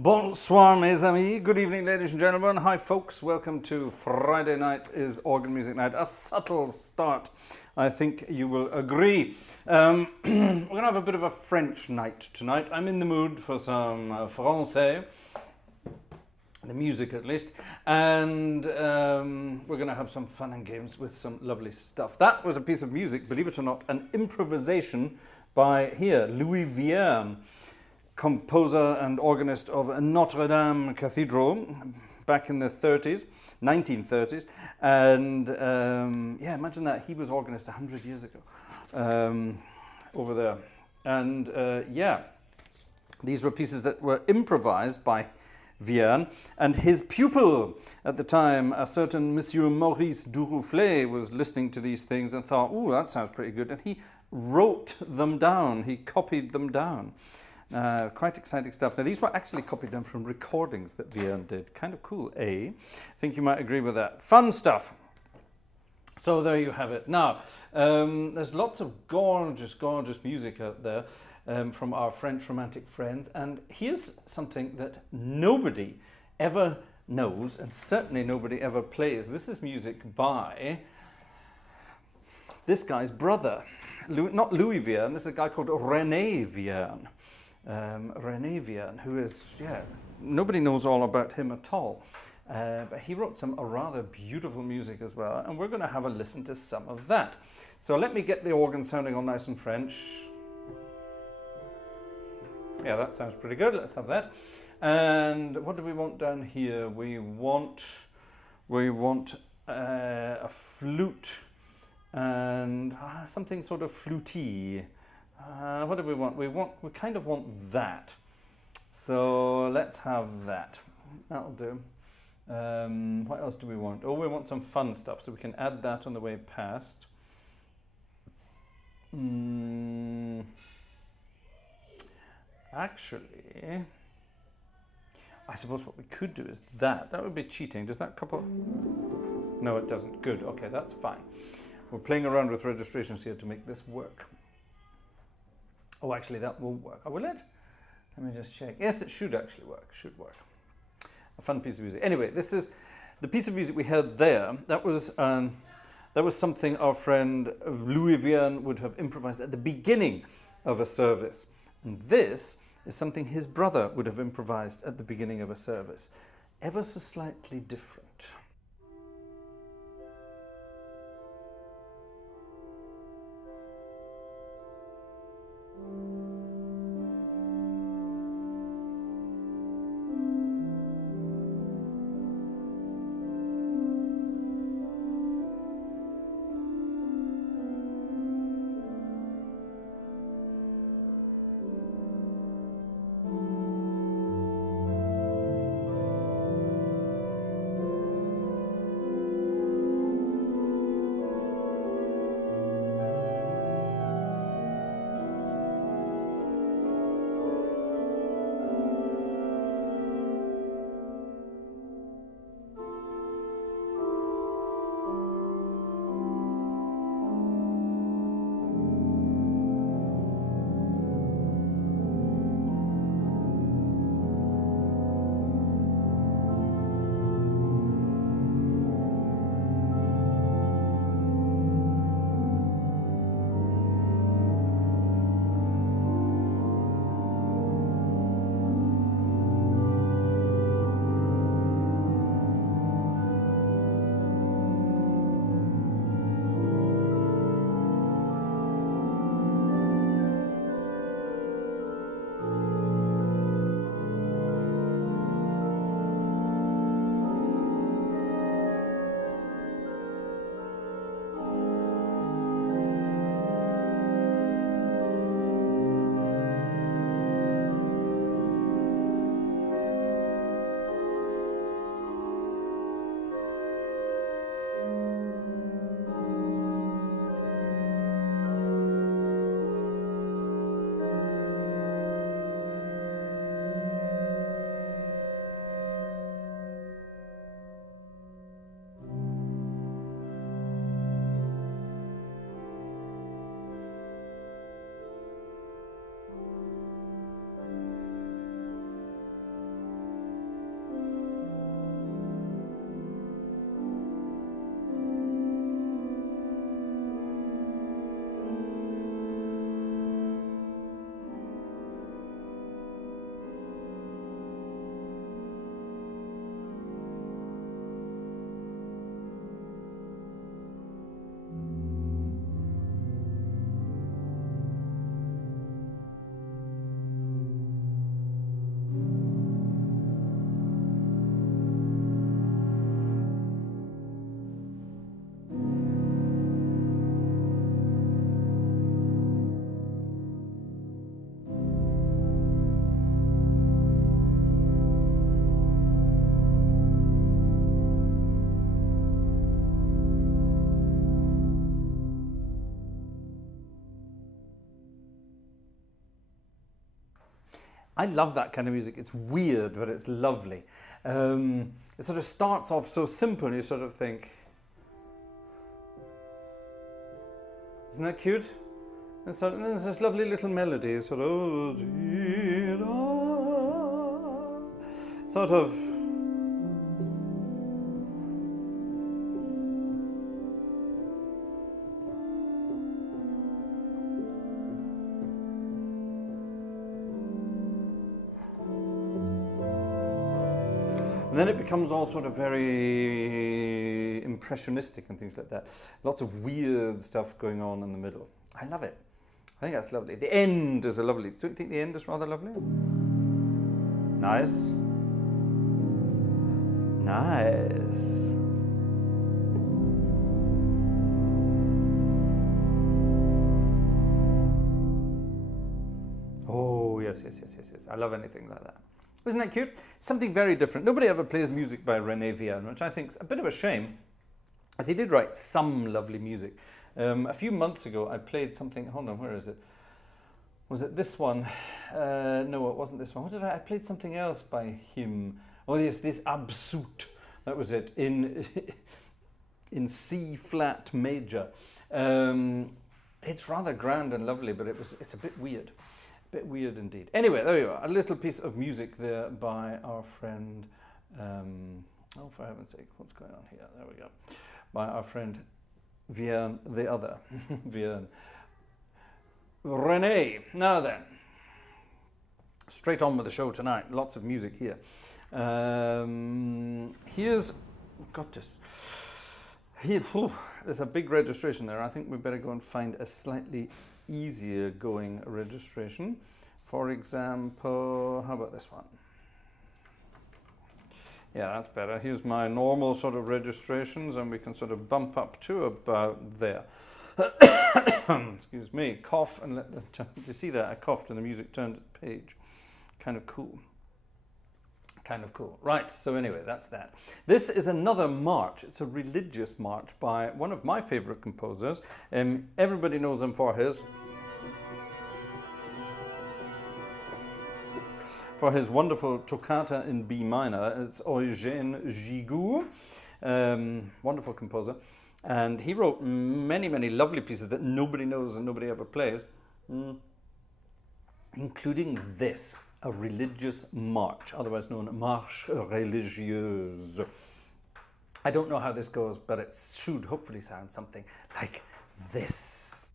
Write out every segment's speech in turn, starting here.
Bonsoir, mes amis. Good evening, ladies and gentlemen. Hi, folks. Welcome to Friday night is Organ Music Night. A subtle start. I think you will agree. We're going to have a bit of a French night tonight. I'm in the mood for some Francais, the music at least, and we're going to have some fun and games with some lovely stuff. That was a piece of music, believe it or not, an improvisation by Louis Vierne, composer and organist of Notre Dame Cathedral back in the 1930s. And yeah, imagine that. He was organist 100 years ago over there. And yeah, these were pieces that were improvised by Vierne, and his pupil at the time, a certain Monsieur Maurice Duruflé, was listening to these things and thought, "Ooh, that sounds pretty good," and he wrote them down. He copied them down. Quite exciting stuff. Now, these were actually copied down from recordings that Vierne did. Kind of cool, eh? I think you might agree with that. Fun stuff. So there you have it. Now, there's lots of gorgeous, gorgeous music out there from our French romantic friends. And here's something that nobody ever knows, and certainly nobody ever plays. This is music by this guy's brother. Not Louis Vierne. This is a guy called Rene Vierne. Rene Vierne, who is, yeah, nobody knows all about him at all. But he wrote some rather beautiful music as well, and we're going to have a listen to some of that. So let me get the organ sounding all nice and French. Yeah, that sounds pretty good. Let's have that. And what do we want down here? We want a flute and something sort of fluty. What do we want? We kind of want that. So let's have that. That'll do. What else do we want? Oh, we want some fun stuff, so we can add that on the way past. Actually, I suppose what we could do is that. That would be cheating. Does that couple? No, it doesn't. Good. Okay, that's fine. We're playing around with registrations here to make this work. Oh, actually, that won't work. Oh, will it? Let me just check. Yes, it should actually work. Should work. A fun piece of music. Anyway, this is the piece of music we heard there. That was something our friend Louis Vierne would have improvised at the beginning of a service. And this is something his brother would have improvised at the beginning of a service. Ever so slightly different. I love that kind of music. It's weird, but it's lovely. It sort of starts off so simple, you sort of think, isn't that cute? And so and there's this lovely little melody, sort of, sort of. And then it becomes all sort of very impressionistic and things like that. Lots of weird stuff going on in the middle. I love it. I think that's lovely. The end is a lovely. Do you think the end is rather lovely? Nice. Nice. Oh, yes. I love anything like that. Isn't that cute? Something very different. Nobody ever plays music by Rene, which I think is a bit of a shame, as he did write some lovely music. A few months ago, I played something. Hold on, where is it? Was it this one? No, it wasn't this one. What did I played something else by him. Oh, yes, this Absut. That was it, in C flat major. It's rather grand and lovely, but it's a bit weird. A bit weird indeed. Anyway, there you are. A little piece of music there by our friend. Oh, for heaven's sake, what's going on here? There we go. By our friend Vierne, the other. Vierne. Rene. Now then, straight on with the show tonight. Lots of music here. Here's, got this. Here, there's a big registration there. I think we better go and find a slightly easier going registration. For example, how about this one? Yeah, that's better. Here's my normal sort of registrations, and we can sort of bump up to about there. Excuse me, cough and let the, you see that? I coughed and the music turned its page. Kind of cool. Kind of cool. Right, so anyway, that's that. This is another march. It's a religious march by one of my favorite composers. Everybody knows him for his wonderful toccata in B minor. It's Eugène Gigout, wonderful composer. And he wrote many, many lovely pieces that nobody knows and nobody ever plays, including this, a religious march, otherwise known Marche religieuse. I don't know how this goes, but it should hopefully sound something like this.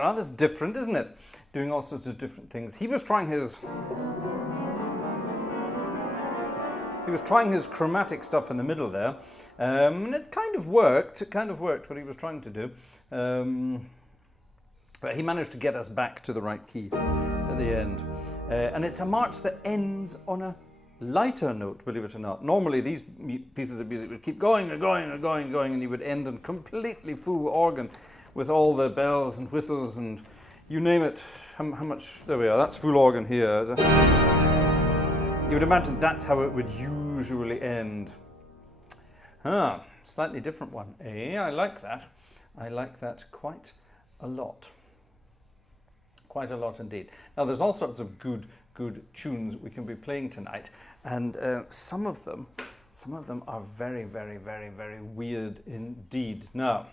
well, that's different, isn't it? Doing all sorts of different things. He was trying his chromatic stuff in the middle there, and it kind of worked. It kind of worked what he was trying to do. But he managed to get us back to the right key at the end. And it's a march that ends on a lighter note, believe it or not. Normally these pieces of music would keep going and going and going and going, and you would end on completely full organ with all the bells and whistles and you name it. How much? There we are. That's full organ here. You would imagine that's how it would usually end. Slightly different one. I like that. I like that quite a lot. Quite a lot indeed. Now there's all sorts of good tunes we can be playing tonight, and some of them are very, very, very, very weird indeed. Now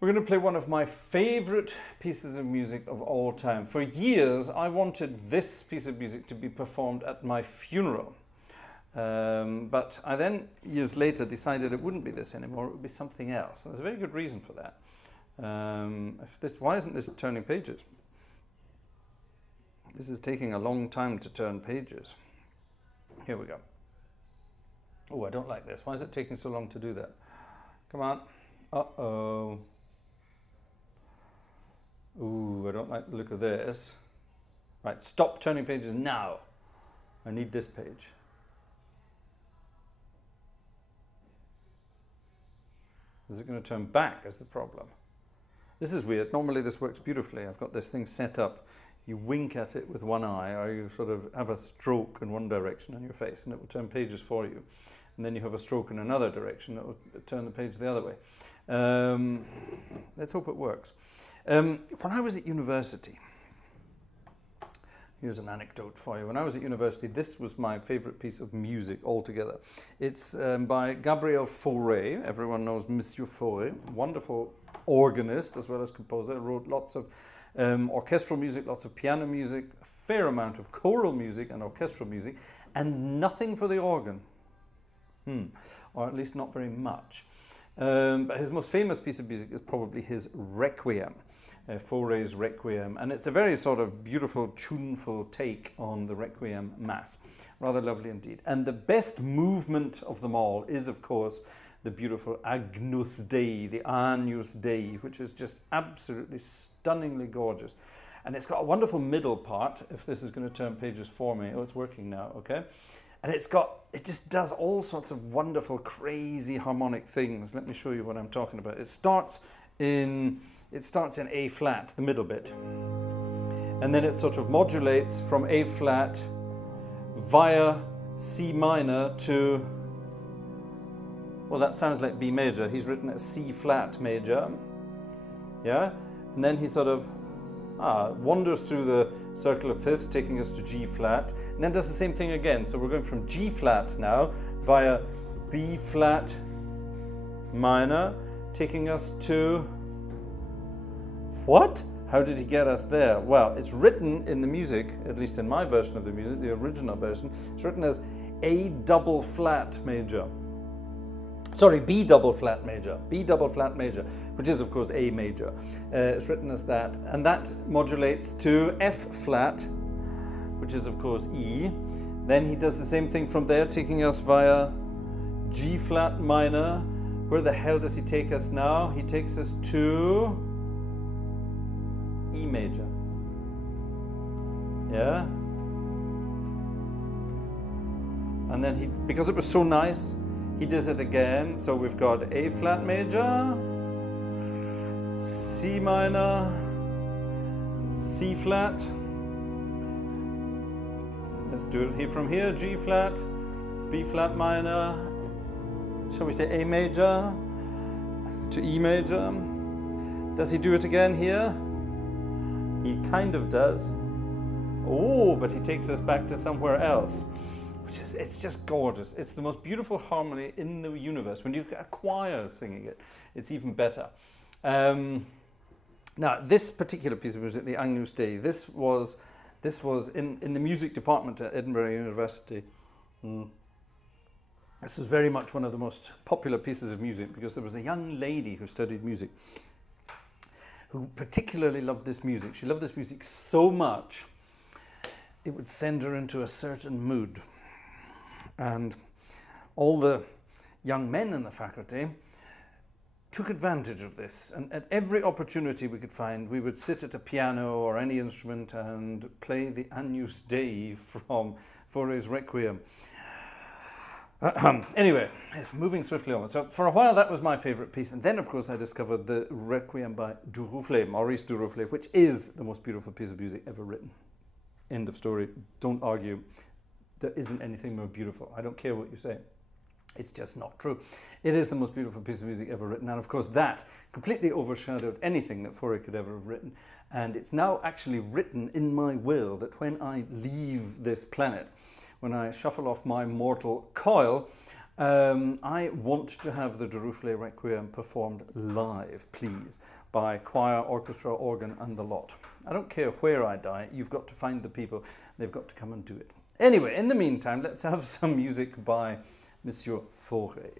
we're going to play one of my favorite pieces of music of all time. For years I wanted this piece of music to be performed at my funeral, but I then years later decided it wouldn't be this anymore, it would be something else. And there's a very good reason for that. Why isn't this turning pages? This is taking a long time to turn pages. Here we go. Oh, I don't like this. Why is it taking so long to do that? Come on. Uh-oh. Ooh, I don't like the look of this. Right, stop turning pages now. I need this page. Is it going to turn back is the problem? This is weird. Normally this works beautifully. I've got this thing set up. You wink at it with one eye, or you sort of have a stroke in one direction on your face and it will turn pages for you. And then you have a stroke in another direction, it will turn the page the other way. Let's hope it works. When I was at university, here's an anecdote for you. When I was at university, this was my favorite piece of music altogether. It's by Gabriel Faure. Everyone knows Monsieur Faure, wonderful organist as well as composer. Wrote lots of orchestral music, lots of piano music, a fair amount of choral music and orchestral music, and nothing for the organ. Or at least not very much. But his most famous piece of music is probably his Requiem, Faure's Requiem, and it's a very sort of beautiful, tuneful take on the Requiem Mass. Rather lovely indeed. And the best movement of them all is, of course, the beautiful Agnus Dei, the Agnus Dei, which is just absolutely stunningly gorgeous. And it's got a wonderful middle part, if this is going to turn pages for me. Oh, it's working now, okay. And it just does all sorts of wonderful, crazy harmonic things. Let me show you what I'm talking about. It starts in A flat, the middle bit. And then it sort of modulates from A flat via C minor to, well, that sounds like B major. He's written a C flat major. Yeah? And then he sort of wanders through the circle of fifths, taking us to G flat, and then does the same thing again. So we're going from G flat now via B flat minor, taking us to what? How did he get us there? Well, it's written in the music, at least in my version of the music, the original version, it's written as A double flat major. Sorry, B double flat major, which is of course A major. It's written as that, and that modulates to F flat, which is of course E. Then he does the same thing from there, taking us via G flat minor. Where the hell does he take us now? He takes us to E major. Yeah? And then because it was so nice, he does it again. So we've got A flat major, C minor, C flat. Let's do it here from here. G flat, B flat minor. Shall we say A major to E major? Does he do it again here? He kind of does. Oh, but he takes us back to somewhere else. It's just gorgeous. It's the most beautiful harmony in the universe. When you get a choir singing it, it's even better. Now, this particular piece of music, the Agnus Dei, this was in the music department at Edinburgh University. This is very much one of the most popular pieces of music because there was a young lady who studied music who particularly loved this music. She loved this music so much, it would send her into a certain mood. And all the young men in the faculty took advantage of this, and at every opportunity we could find, we would sit at a piano or any instrument and play the Agnus Dei from Faure's Requiem. Anyway, it's moving swiftly on. So for a while that was my favourite piece, and then of course I discovered the Requiem by Maurice Duruflé, which is the most beautiful piece of music ever written. End of story. Don't argue. There isn't anything more beautiful. I don't care what you say. It's just not true. It is the most beautiful piece of music ever written, and of course that completely overshadowed anything that Faure could ever have written. And it's now actually written in my will that when I leave this planet, when I shuffle off my mortal coil, I want to have the Duruflé Requiem performed live, please, by choir, orchestra, organ, and the lot. I don't care where I die, you've got to find the people, they've got to come and do it. Anyway, in the meantime, let's have some music by Monsieur Faure.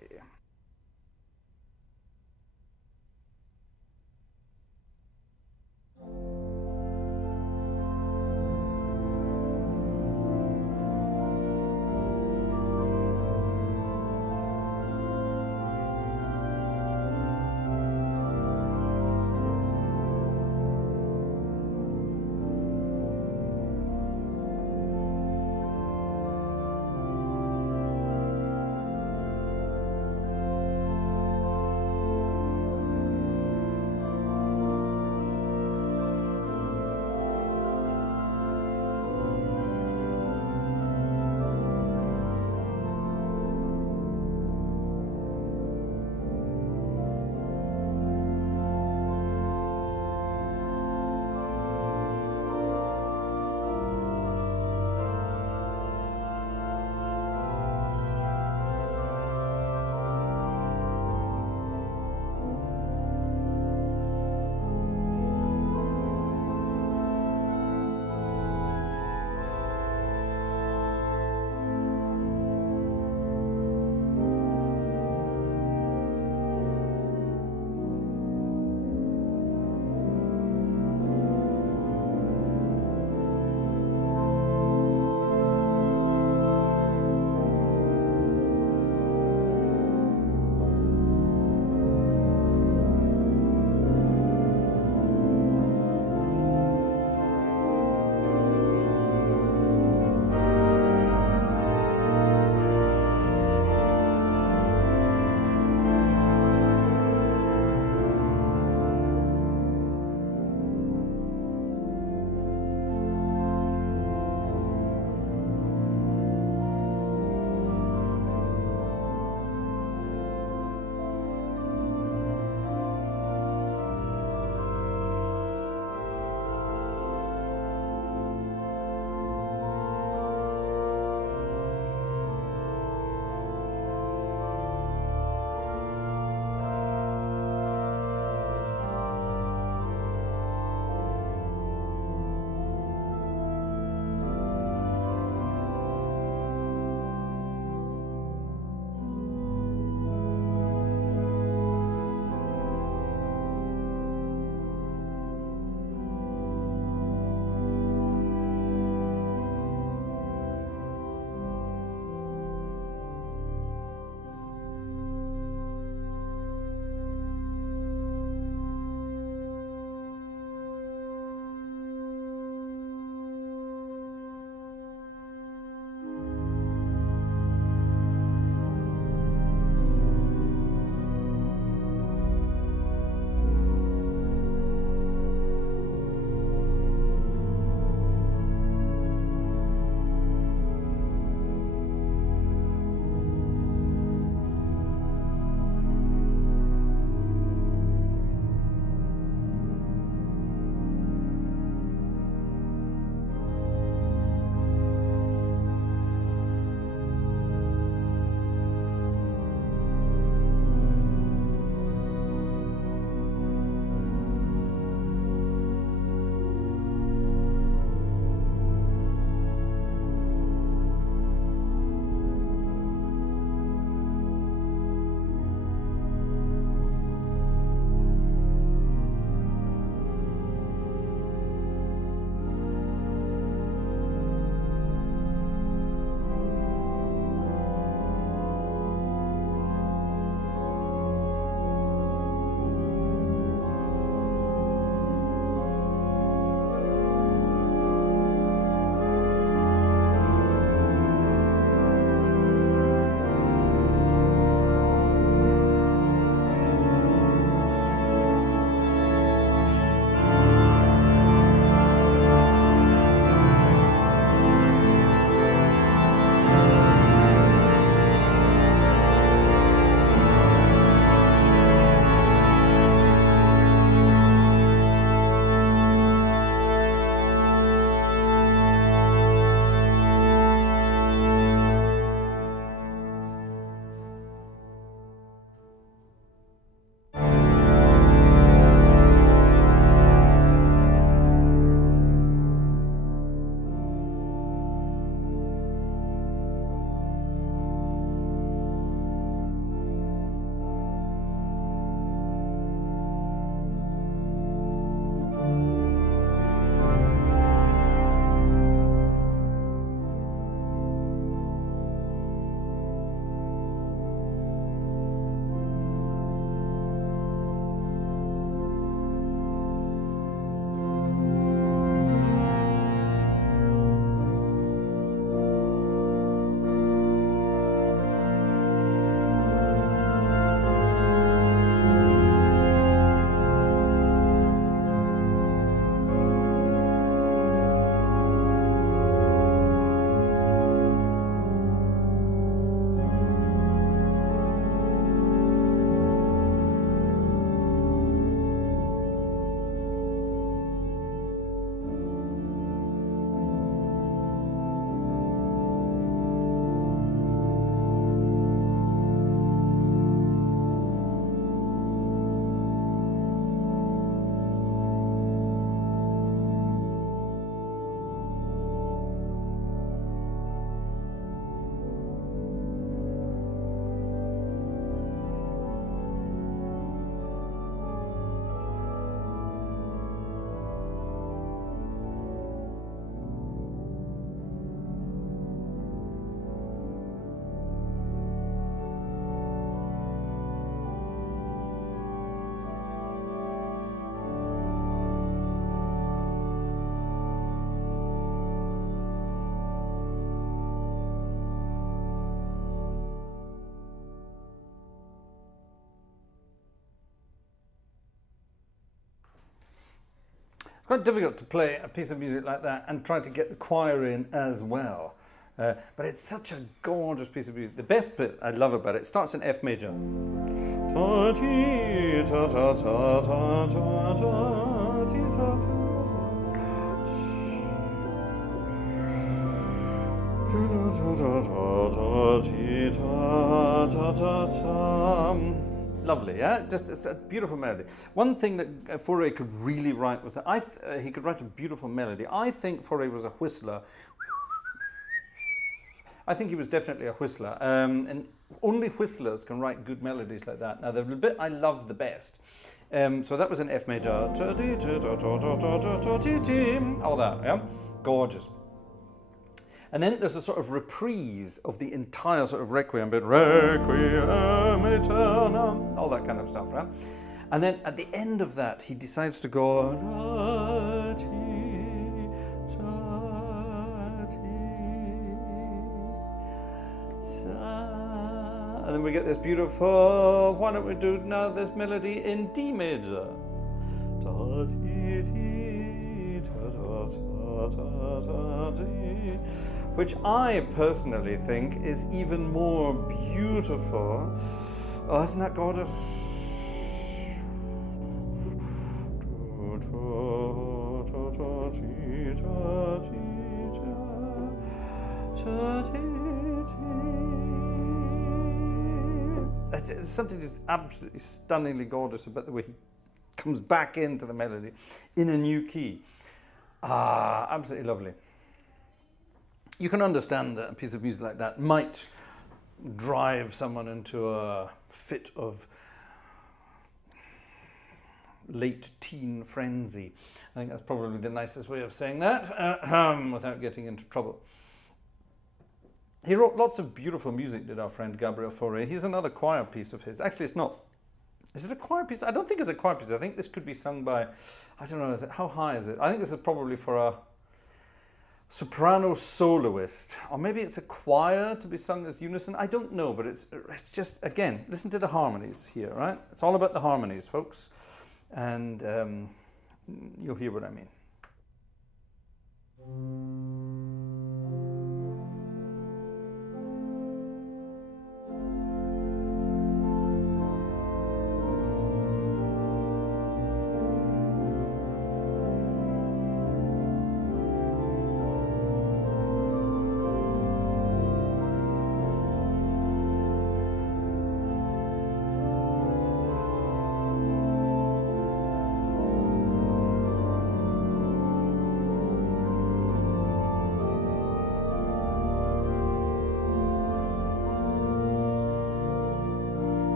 It's quite difficult to play a piece of music like that and try to get the choir in as well. But it's such a gorgeous piece of music. The best bit I love about it, it starts in F major. Lovely, yeah? Just it's a beautiful melody. One thing that Faure could really write was that he could write a beautiful melody. I think Faure was a whistler. I think he was definitely a whistler, and only whistlers can write good melodies like that. Now, the bit I love the best, so that was an F major, all that, yeah? Gorgeous. And then there's a sort of reprise of the entire sort of Requiem bit, Requiem aeternam, all that kind of stuff, right? And then at the end of that, he decides to go, and then we get this beautiful, why don't we do now this melody in D major? Which I personally think is even more beautiful. Oh, isn't that gorgeous? It's something just absolutely stunningly gorgeous about the way he comes back into the melody in a new key. Ah, absolutely lovely. You can understand that a piece of music like that might drive someone into a fit of late teen frenzy. I think that's probably the nicest way of saying that without getting into trouble. He wrote lots of beautiful music, did our friend Gabriel Faure. Here's another choir piece of his. Actually, it's not. Is it a choir piece? I don't think it's a choir piece. I think this could be sung by, I don't know, how high is it? I think this is probably for a soprano soloist. Or maybe it's a choir to be sung as unison. I don't know, but it's just, again, listen to the harmonies here, right? It's all about the harmonies, folks. And you'll hear what I mean.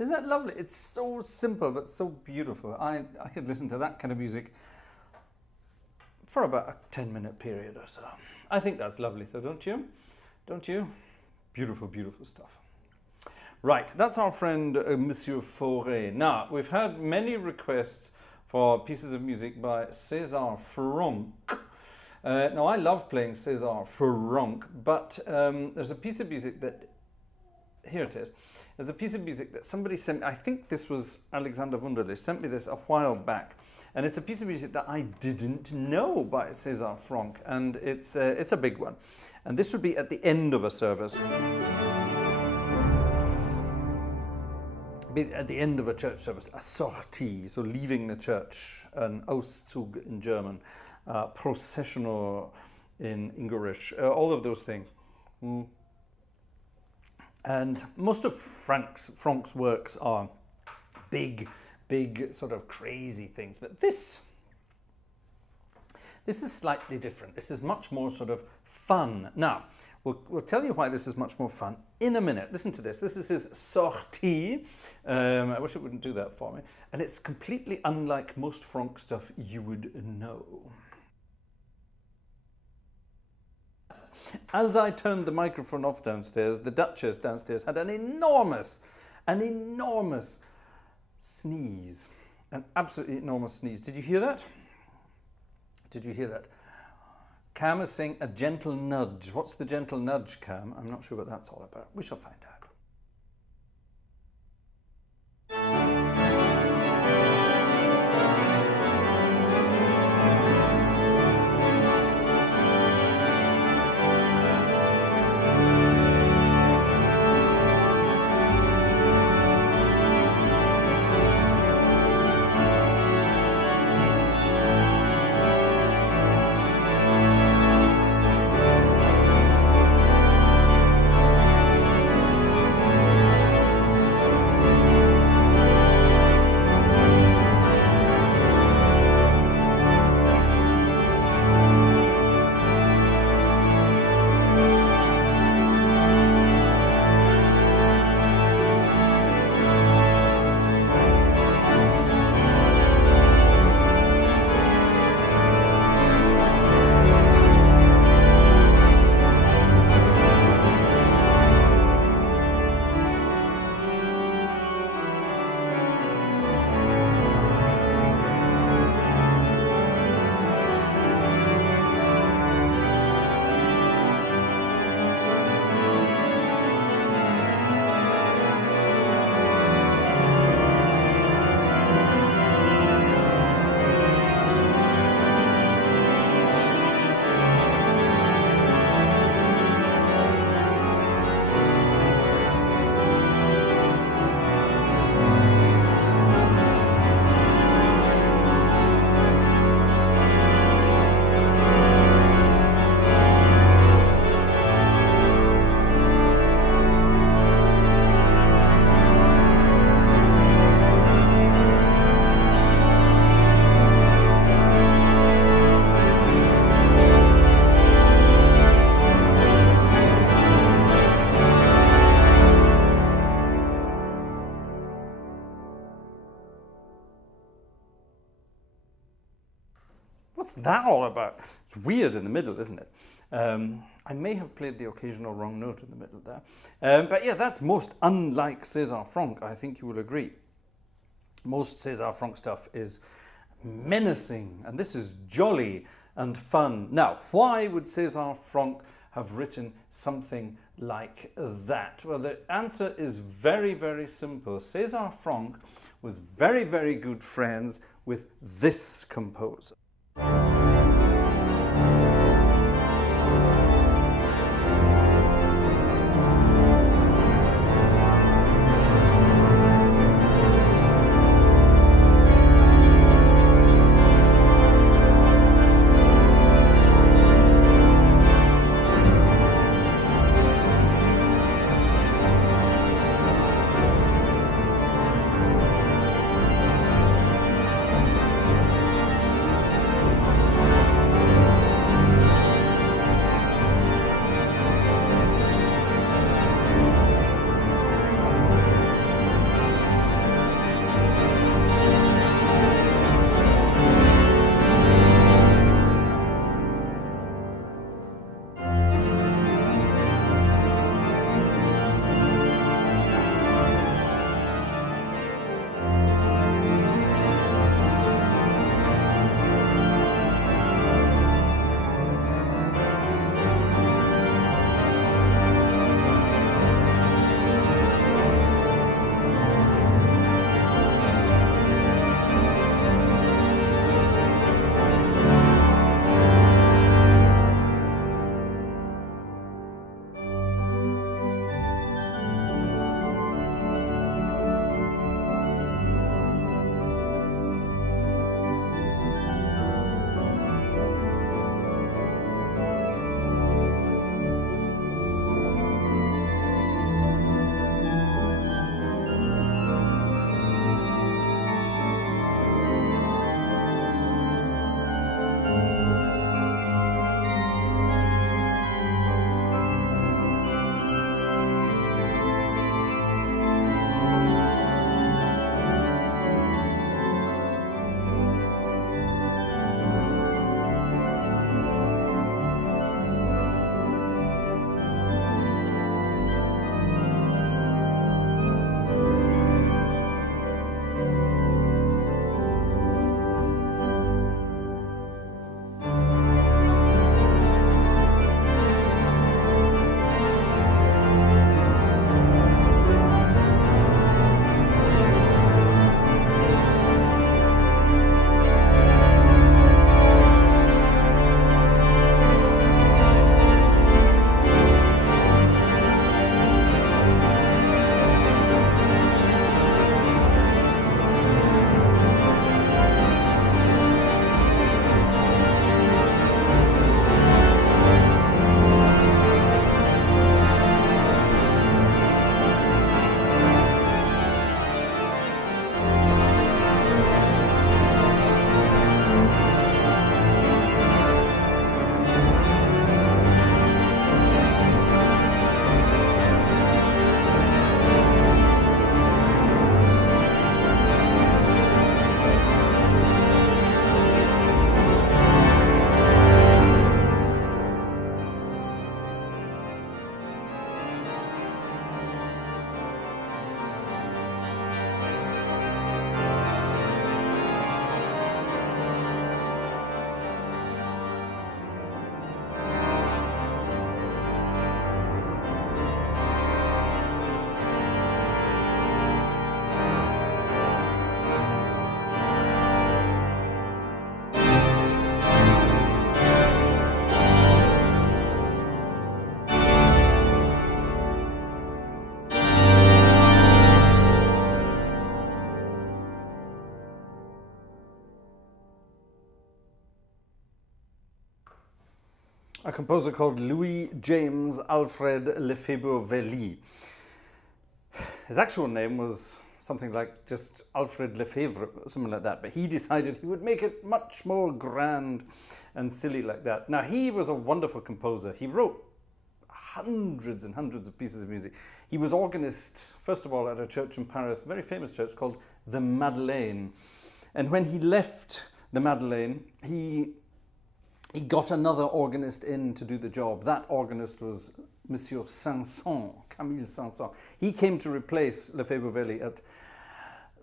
Isn't that lovely? It's so simple, but so beautiful. I could listen to that kind of music for about a 10-minute period or so. I think that's lovely, though, don't you? Don't you? Beautiful, beautiful stuff. Right, that's our friend Monsieur Faure. Now, we've had many requests for pieces of music by Cesar Franck. Now, I love playing Cesar Franck, but there's a piece of music that, here it is. There's a piece of music that somebody sent me. I think this was Alexander Wunderlich, sent me this a while back. And it's a piece of music that I didn't know by Cesar Franck, and it's a big one. And this would be at the end of a service. At the end of a church service, a sortie, so leaving the church, an Auszug in German, processional in English, all of those things. And most of Franck's works are big sort of crazy things, but this is slightly different. This is much more sort of fun. Now, we'll tell you why this is much more fun in a minute. Listen to this. This is his sortie. I wish it wouldn't do that for me. And it's completely unlike most Franck stuff you would know. As I turned the microphone off downstairs, the Duchess downstairs had an enormous sneeze. An absolutely enormous sneeze. Did you hear that? Did you hear that? Cam is saying a gentle nudge. What's the gentle nudge, Cam? I'm not sure what that's all about. We shall find out. What's that all about? It's weird in the middle, isn't it? I may have played the occasional wrong note in the middle there. But yeah, that's most unlike Cesar Franck, I think you will agree. Most Cesar Franck stuff is menacing, and this is jolly and fun. Now, why would Cesar Franck have written something like that? Well, the answer is very, very simple. Cesar Franck was very, very good friends with this composer. a composer called Louis James Alfred Lefebure-Wely. His actual name was something like just Alfred Lefebvre, something like that, but he decided he would make it much more grand and silly like that. Now, he was a wonderful composer. He wrote hundreds and hundreds of pieces of music. He was organist, first of all, at a church in Paris, a very famous church called the Madeleine. And when he left the Madeleine, he got another organist in to do the job. That organist was Monsieur Saint-Saëns, Camille Saint-Saëns. He came to replace Lefebure-Wely at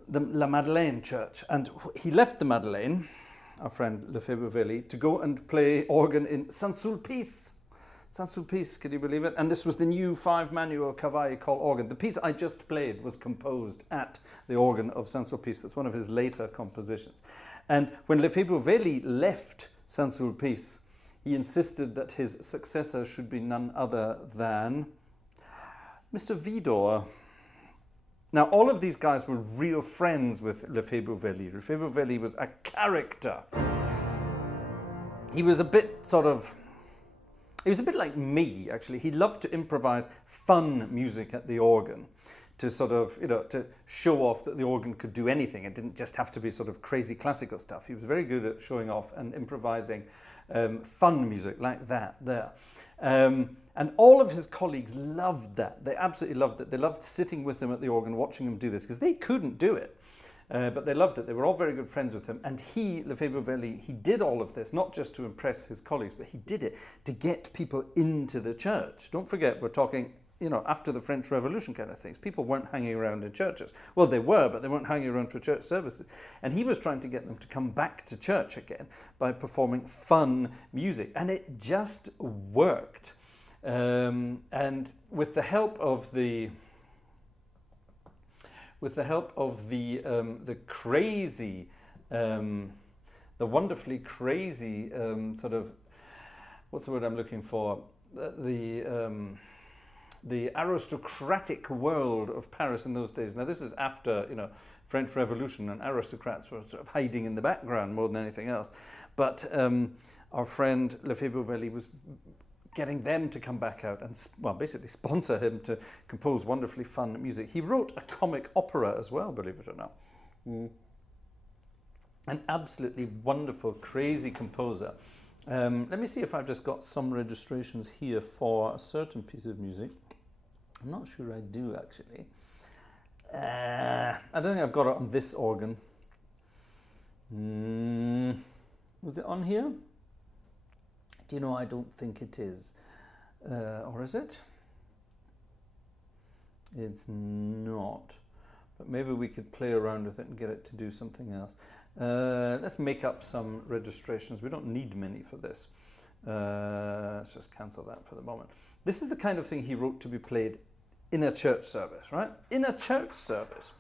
the La Madeleine church. And he left the Madeleine, our friend Lefebure-Wely, to go and play organ in Saint-Sulpice. Saint-Sulpice, can you believe it? And this was the new 5-manual Cavaille-Coll organ. The piece I just played was composed at the organ of Saint-Sulpice. That's one of his later compositions. And when Lefebure-Wely left Saint-Sulpice, he insisted that his successor should be none other than Mr. Vidor. Now, all of these guys were real friends with Lefebure-Wely. Lefebure-Wely was a character. He was a bit he was a bit like me, actually. He loved to improvise fun music at the organ to to show off that the organ could do anything. It didn't just have to be sort of crazy classical stuff. He was very good at showing off and improvising fun music like that there. And all of his colleagues loved that. They absolutely loved it. They loved sitting with him at the organ, watching him do this, because they couldn't do it. But they loved it. They were all very good friends with him. And he, Lefebure-Wely, he did all of this, not just to impress his colleagues, but he did it to get people into the church. Don't forget, we're talking, after the French Revolution kind of things. People weren't hanging around in churches. Well, they were, but they weren't hanging around for church services. And he was trying to get them to come back to church again by performing fun music. And it just worked. And with the help of the crazy, the wonderfully crazy what's the word I'm looking for? The aristocratic world of Paris in those days. Now, this is after, French Revolution, and aristocrats were sort of hiding in the background more than anything else. But our friend Lefebure-Wely was getting them to come back out and, basically sponsor him to compose wonderfully fun music. He wrote a comic opera as well, believe it or not. An absolutely wonderful, crazy composer. Let me see if I've just got some registrations here for a certain piece of music. I'm not sure I do, actually. I don't think I've got it on this organ. Was it on here? Do you know, I don't think it is. Or is it? It's not. But maybe we could play around with it and get it to do something else. Let's make up some registrations. We don't need many for this. Let's just cancel that for the moment. This is the kind of thing he wrote to be played in a church service, right? In a church service.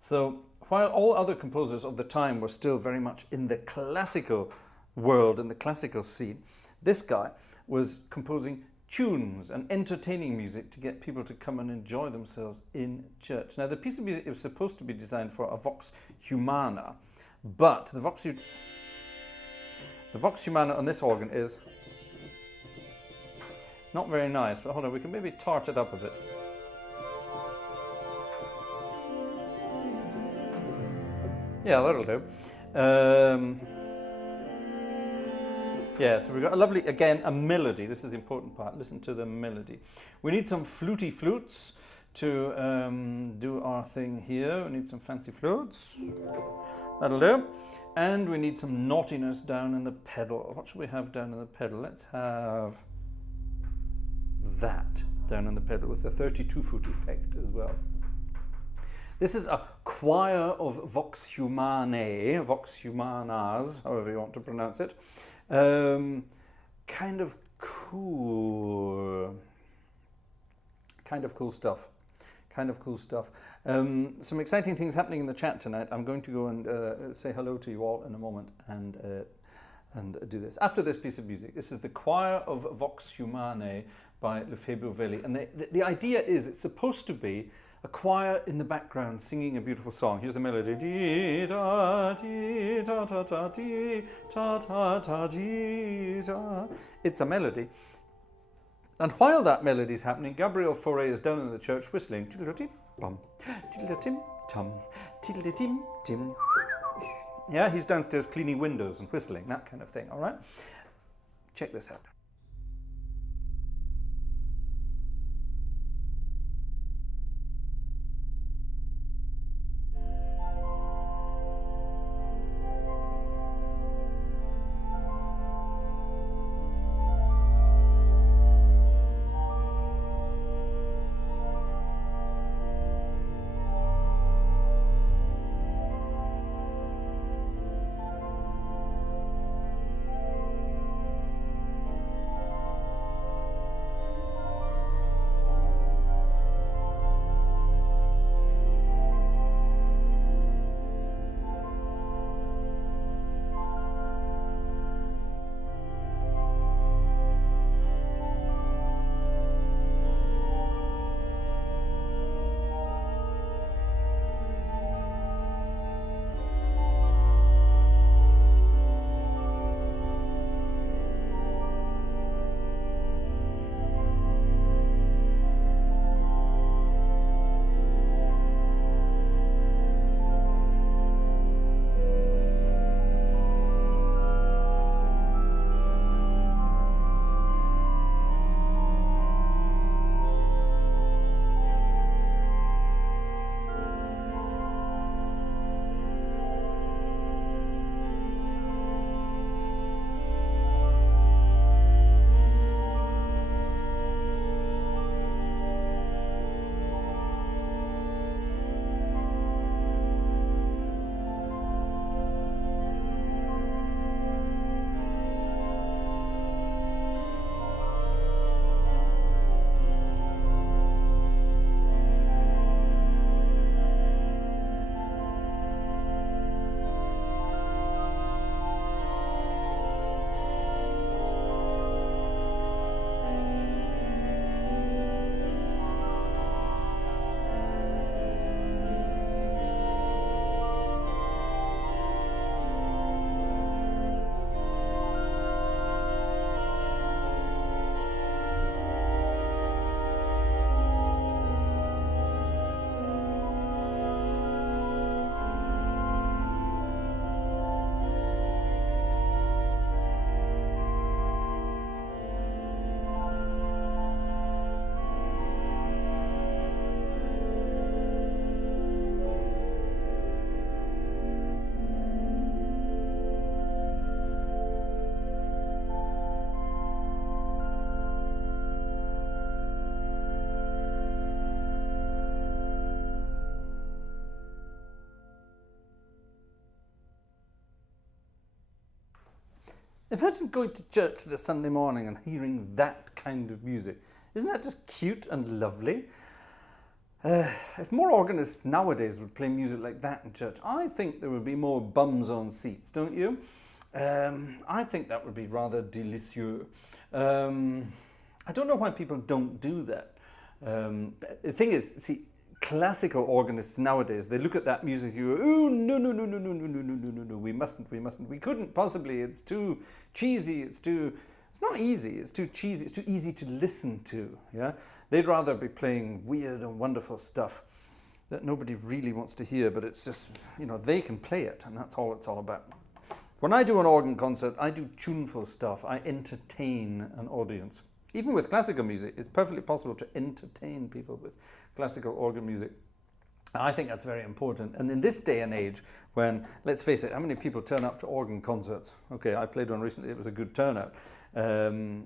So while all other composers of the time were still very much in the classical world, in the classical scene, this guy was composing tunes and entertaining music to get people to come and enjoy themselves in church. Now, the piece of music was supposed to be designed for a vox humana, but the vox humana on this organ is not very nice, but hold on, we can maybe tart it up a bit. Yeah, that'll do. Yeah, so we've got a lovely, again, a melody. This is the important part. Listen to the melody. We need some fluty flutes to do our thing here. We need some fancy flutes. That'll do. And we need some naughtiness down in the pedal. What should we have down in the pedal? Let's have that down in the pedal with the 32-foot effect as well. This is a choir of vox humanae, vox humanas, however you want to pronounce it. Kind of cool stuff. Some exciting things happening in the chat tonight. I'm going to go and say hello to you all in a moment and do this. After this piece of music, this is the choir of Vox Humanae by Lefebure-Wely. And the idea is it's supposed to be a choir in the background singing a beautiful song. Here's the melody. dee, ta ta ta dee, ta ta ta dee, ta. It's a melody. And while that melody is happening, Gabriel Faure is down in the church whistling. Bum, tiddle-tim, tum, tiddle-tim, tim. Yeah, he's downstairs cleaning windows and whistling, that kind of thing, all right? Check this out. Imagine going to church on a Sunday morning and hearing that kind of music. Isn't that just cute and lovely? If more organists nowadays would play music like that in church, I think there would be more bums on seats, don't you? I think that would be rather délicieux. I don't know why people don't do that. The thing is, see, classical organists nowadays, they look at that music and go, oh, no, no, no, no, no, no, no, no, no, no, no, we mustn't, we couldn't possibly, it's too cheesy, it's not easy, it's too cheesy, it's too easy to listen to, yeah? They'd rather be playing weird and wonderful stuff that nobody really wants to hear, but it's just, you know, they can play it, and that's all it's all about. When I do an organ concert, I do tuneful stuff. I entertain an audience. Even with classical music, it's perfectly possible to entertain people with classical organ music. I think that's very important. And in this day and age, when, let's face it, how many people turn up to organ concerts? Okay, I played one recently, it was a good turnout. There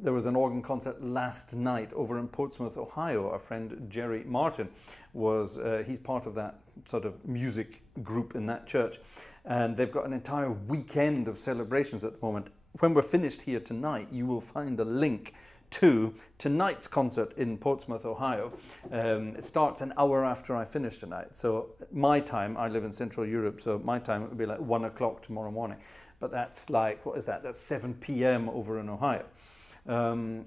was an organ concert last night over in Portsmouth, Ohio. Our friend Jerry Martin was, he's part of that sort of music group in that church. And they've got an entire weekend of celebrations at the moment. When we're finished here tonight, you will find a link to tonight's concert in Portsmouth, Ohio. It starts an hour after I finish tonight. So my time, I live in Central Europe, so my time it would be like 1 o'clock tomorrow morning. But that's like, what is that? That's 7 p.m. over in Ohio. You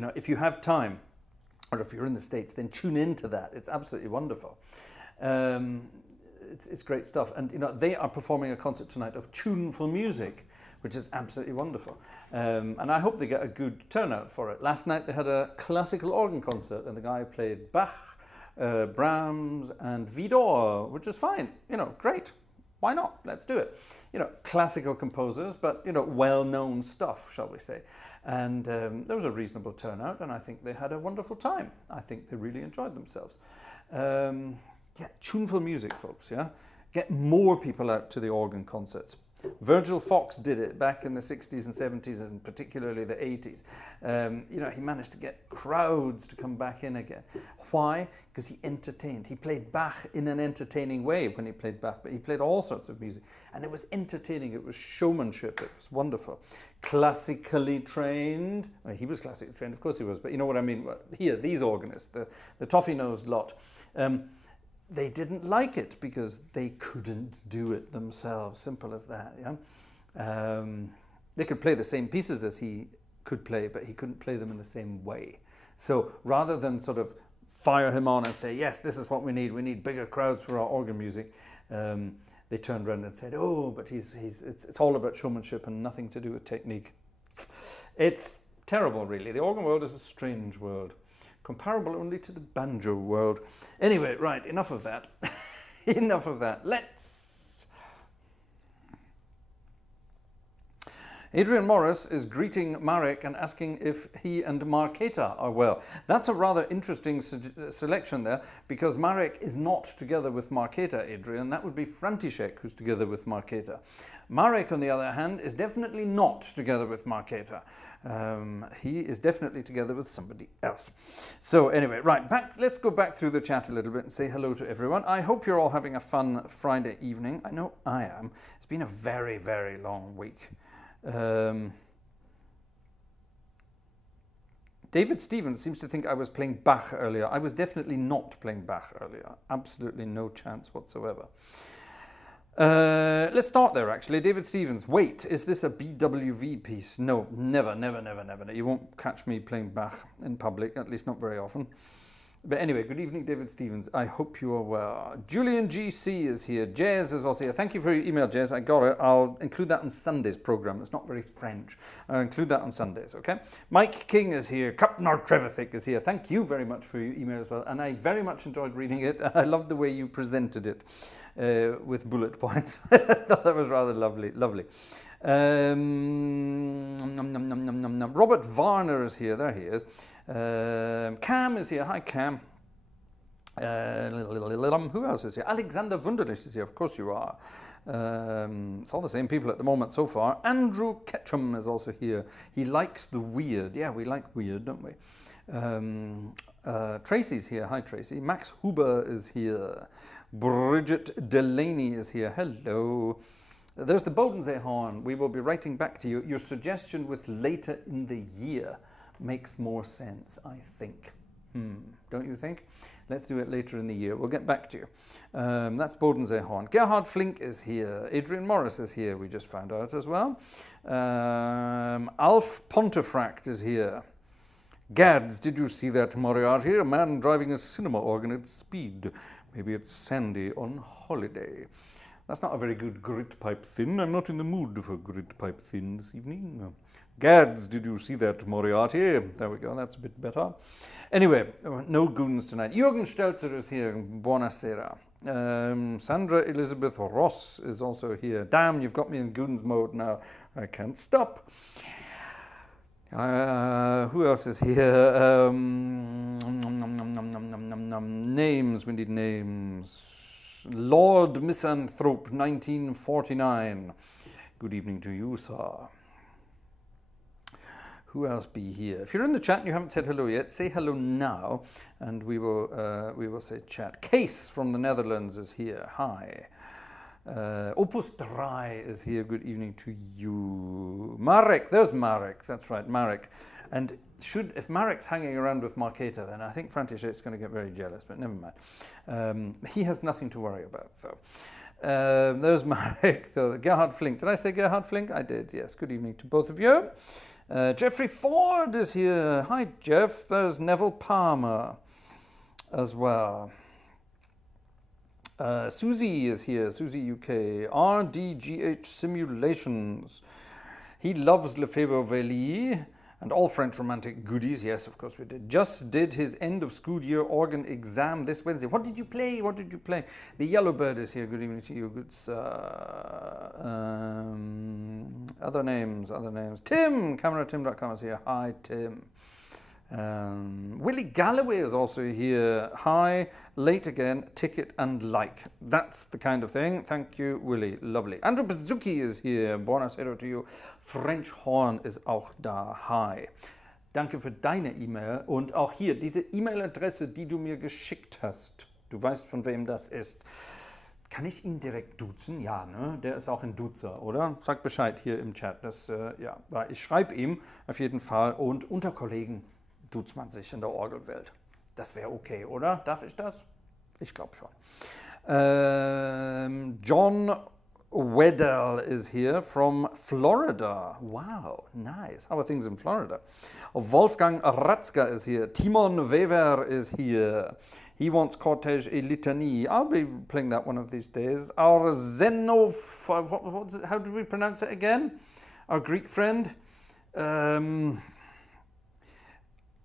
know, if you have time, or if you're in the States, then tune into that. It's absolutely wonderful. it's great stuff. And, you know, they are performing a concert tonight of tuneful music, which is absolutely wonderful. And I hope they get a good turnout for it. Last night they had a classical organ concert and the guy played Bach, Brahms and Vidor, which is fine. You know, great. Why not? Let's do it. You know, classical composers, but, you know, well-known stuff, shall we say. And there was a reasonable turnout and I think they had a wonderful time. I think they really enjoyed themselves. Yeah, tuneful music, folks, yeah? Get more people out to the organ concerts. Virgil Fox did it back in the 60s and 70s and particularly the 80s. You know, he managed to get crowds to come back in again. Why? Because he entertained. He played Bach in an entertaining way when he played Bach, but he played all sorts of music. And it was entertaining, it was showmanship, it was wonderful. Classically trained, well, he was classically trained, of course he was, but you know what I mean? Here, these organists, the toffee-nosed lot, they didn't like it because they couldn't do it themselves. Simple as that, yeah? They could play the same pieces as he could play, but he couldn't play them in the same way. So rather than sort of fire him on and say, yes, this is what we need bigger crowds for our organ music, they turned around and said, oh, but it's all about showmanship and nothing to do with technique. It's terrible, really. The organ world is a strange world. Comparable only to the banjo world. Anyway, right, enough of that. Enough of that. Adrian Morris is greeting Marek and asking if he and Marketa are well. That's a rather interesting selection there, because Marek is not together with Marketa, Adrian. That would be František who's together with Marketa. Marek, on the other hand, is definitely not together with Marketa. He is definitely together with somebody else. So anyway, right, let's go back through the chat a little bit and say hello to everyone. I hope you're all having a fun Friday evening. I know I am. It's been a very, very long week. David Stevens seems to think I was playing Bach earlier. I was definitely not playing Bach earlier. Absolutely no chance whatsoever. Let's start there, actually. David Stevens, wait, is this a BWV piece? No, never. You won't catch me playing Bach in public, at least not very often. But anyway, good evening, David Stevens. I hope you are well. Julian GC is here. Jez is also here. Thank you for your email, Jez. I got it. I'll include that on Sunday's program. It's not very French. I'll include that on Sundays, okay? Mike King is here. Kapnar Trevithick is here. Thank you very much for your email as well. And I very much enjoyed reading it. I loved the way you presented it with bullet points. I thought that was rather lovely. Robert Varner is here. There he is. Cam is here. Hi, Cam. Who else is here? Alexander Wunderlich is here. Of course you are. It's all the same people at the moment so far. Andrew Ketchum is also here. He likes the weird. Yeah, we like weird, don't we? Tracy's here. Hi, Tracy. Max Huber is here. Bridget Delaney is here. Hello. There's the Bodensee horn. We will be writing back to you. Your suggestion with later in the year makes more sense, I think. Don't you think? Let's do it later in the year. We'll get back to you. That's Bodensee horn. Gerhard Flink is here. Adrian Morris is here. We just found out as well. Alf Pontefract is here. Gads, did you see that, Moriarty? A man driving a cinema organ at speed. Maybe it's Sandy on holiday. That's not a very good grit pipe thin. I'm not in the mood for grit pipe thin this evening. Gads, did you see that, Moriarty? There we go, that's a bit better. Anyway, no goons tonight. Jürgen Stelzer is here. Buonasera. Sandra Elizabeth Ross is also here. Damn, you've got me in goons mode now. I can't stop. Who else is here? Names, we need names. Lord Misanthrope, 1949. Good evening to you, sir. Who else be here? If you're in the chat and you haven't said hello yet, say hello now, and we will say chat. Case from the Netherlands is here. Hi. Opus Dry is here. Good evening to you. Marek, there's Marek. That's right, Marek. And if Marek's hanging around with Marketa, then I think František's going to get very jealous, but never mind. He has nothing to worry about, though. There's Marek, though. Gerhard Flink. Did I say Gerhard Flink? I did, yes. Good evening to both of you. Jeffrey Ford is here. Hi, Jeff. There's Neville Palmer as well. Susie is here, Susie UK. RDGH Simulations. He loves Lefebure-Wely and all French romantic goodies. Yes, of course we did. Just did his end of school year organ exam this Wednesday. What did you play? What did you play? The Yellowbird is here. Good evening to you. Good other names. Tim, cameratim.com is here. Hi, Tim. Willie Galloway is also here. Hi, late again, ticket and like. That's the kind of thing. Thank you, Willie. Lovely. Andrew Bazuki is here. Buonasera to you. French Horn ist auch da. Hi. Danke für deine E-Mail und auch hier diese E-Mail-Adresse, die du mir geschickt hast. Du weißt, von wem das ist. Kann ich ihn direkt duzen? Ja, ne? Der ist auch ein Duzer, oder? Sag Bescheid hier im Chat. Das, ja, ich schreibe ihm auf jeden Fall und unter Kollegen duzt man sich in der Orgelwelt. Das wäre okay, oder? Darf ich das? Ich glaube schon. John Weddell is here from Florida. Wow, nice. How are things in Florida? Wolfgang Ratzka is here. Timon Wever is here. He wants Cortège et Litanie. I'll be playing that one of these days. Our how did we pronounce it again? Our Greek friend.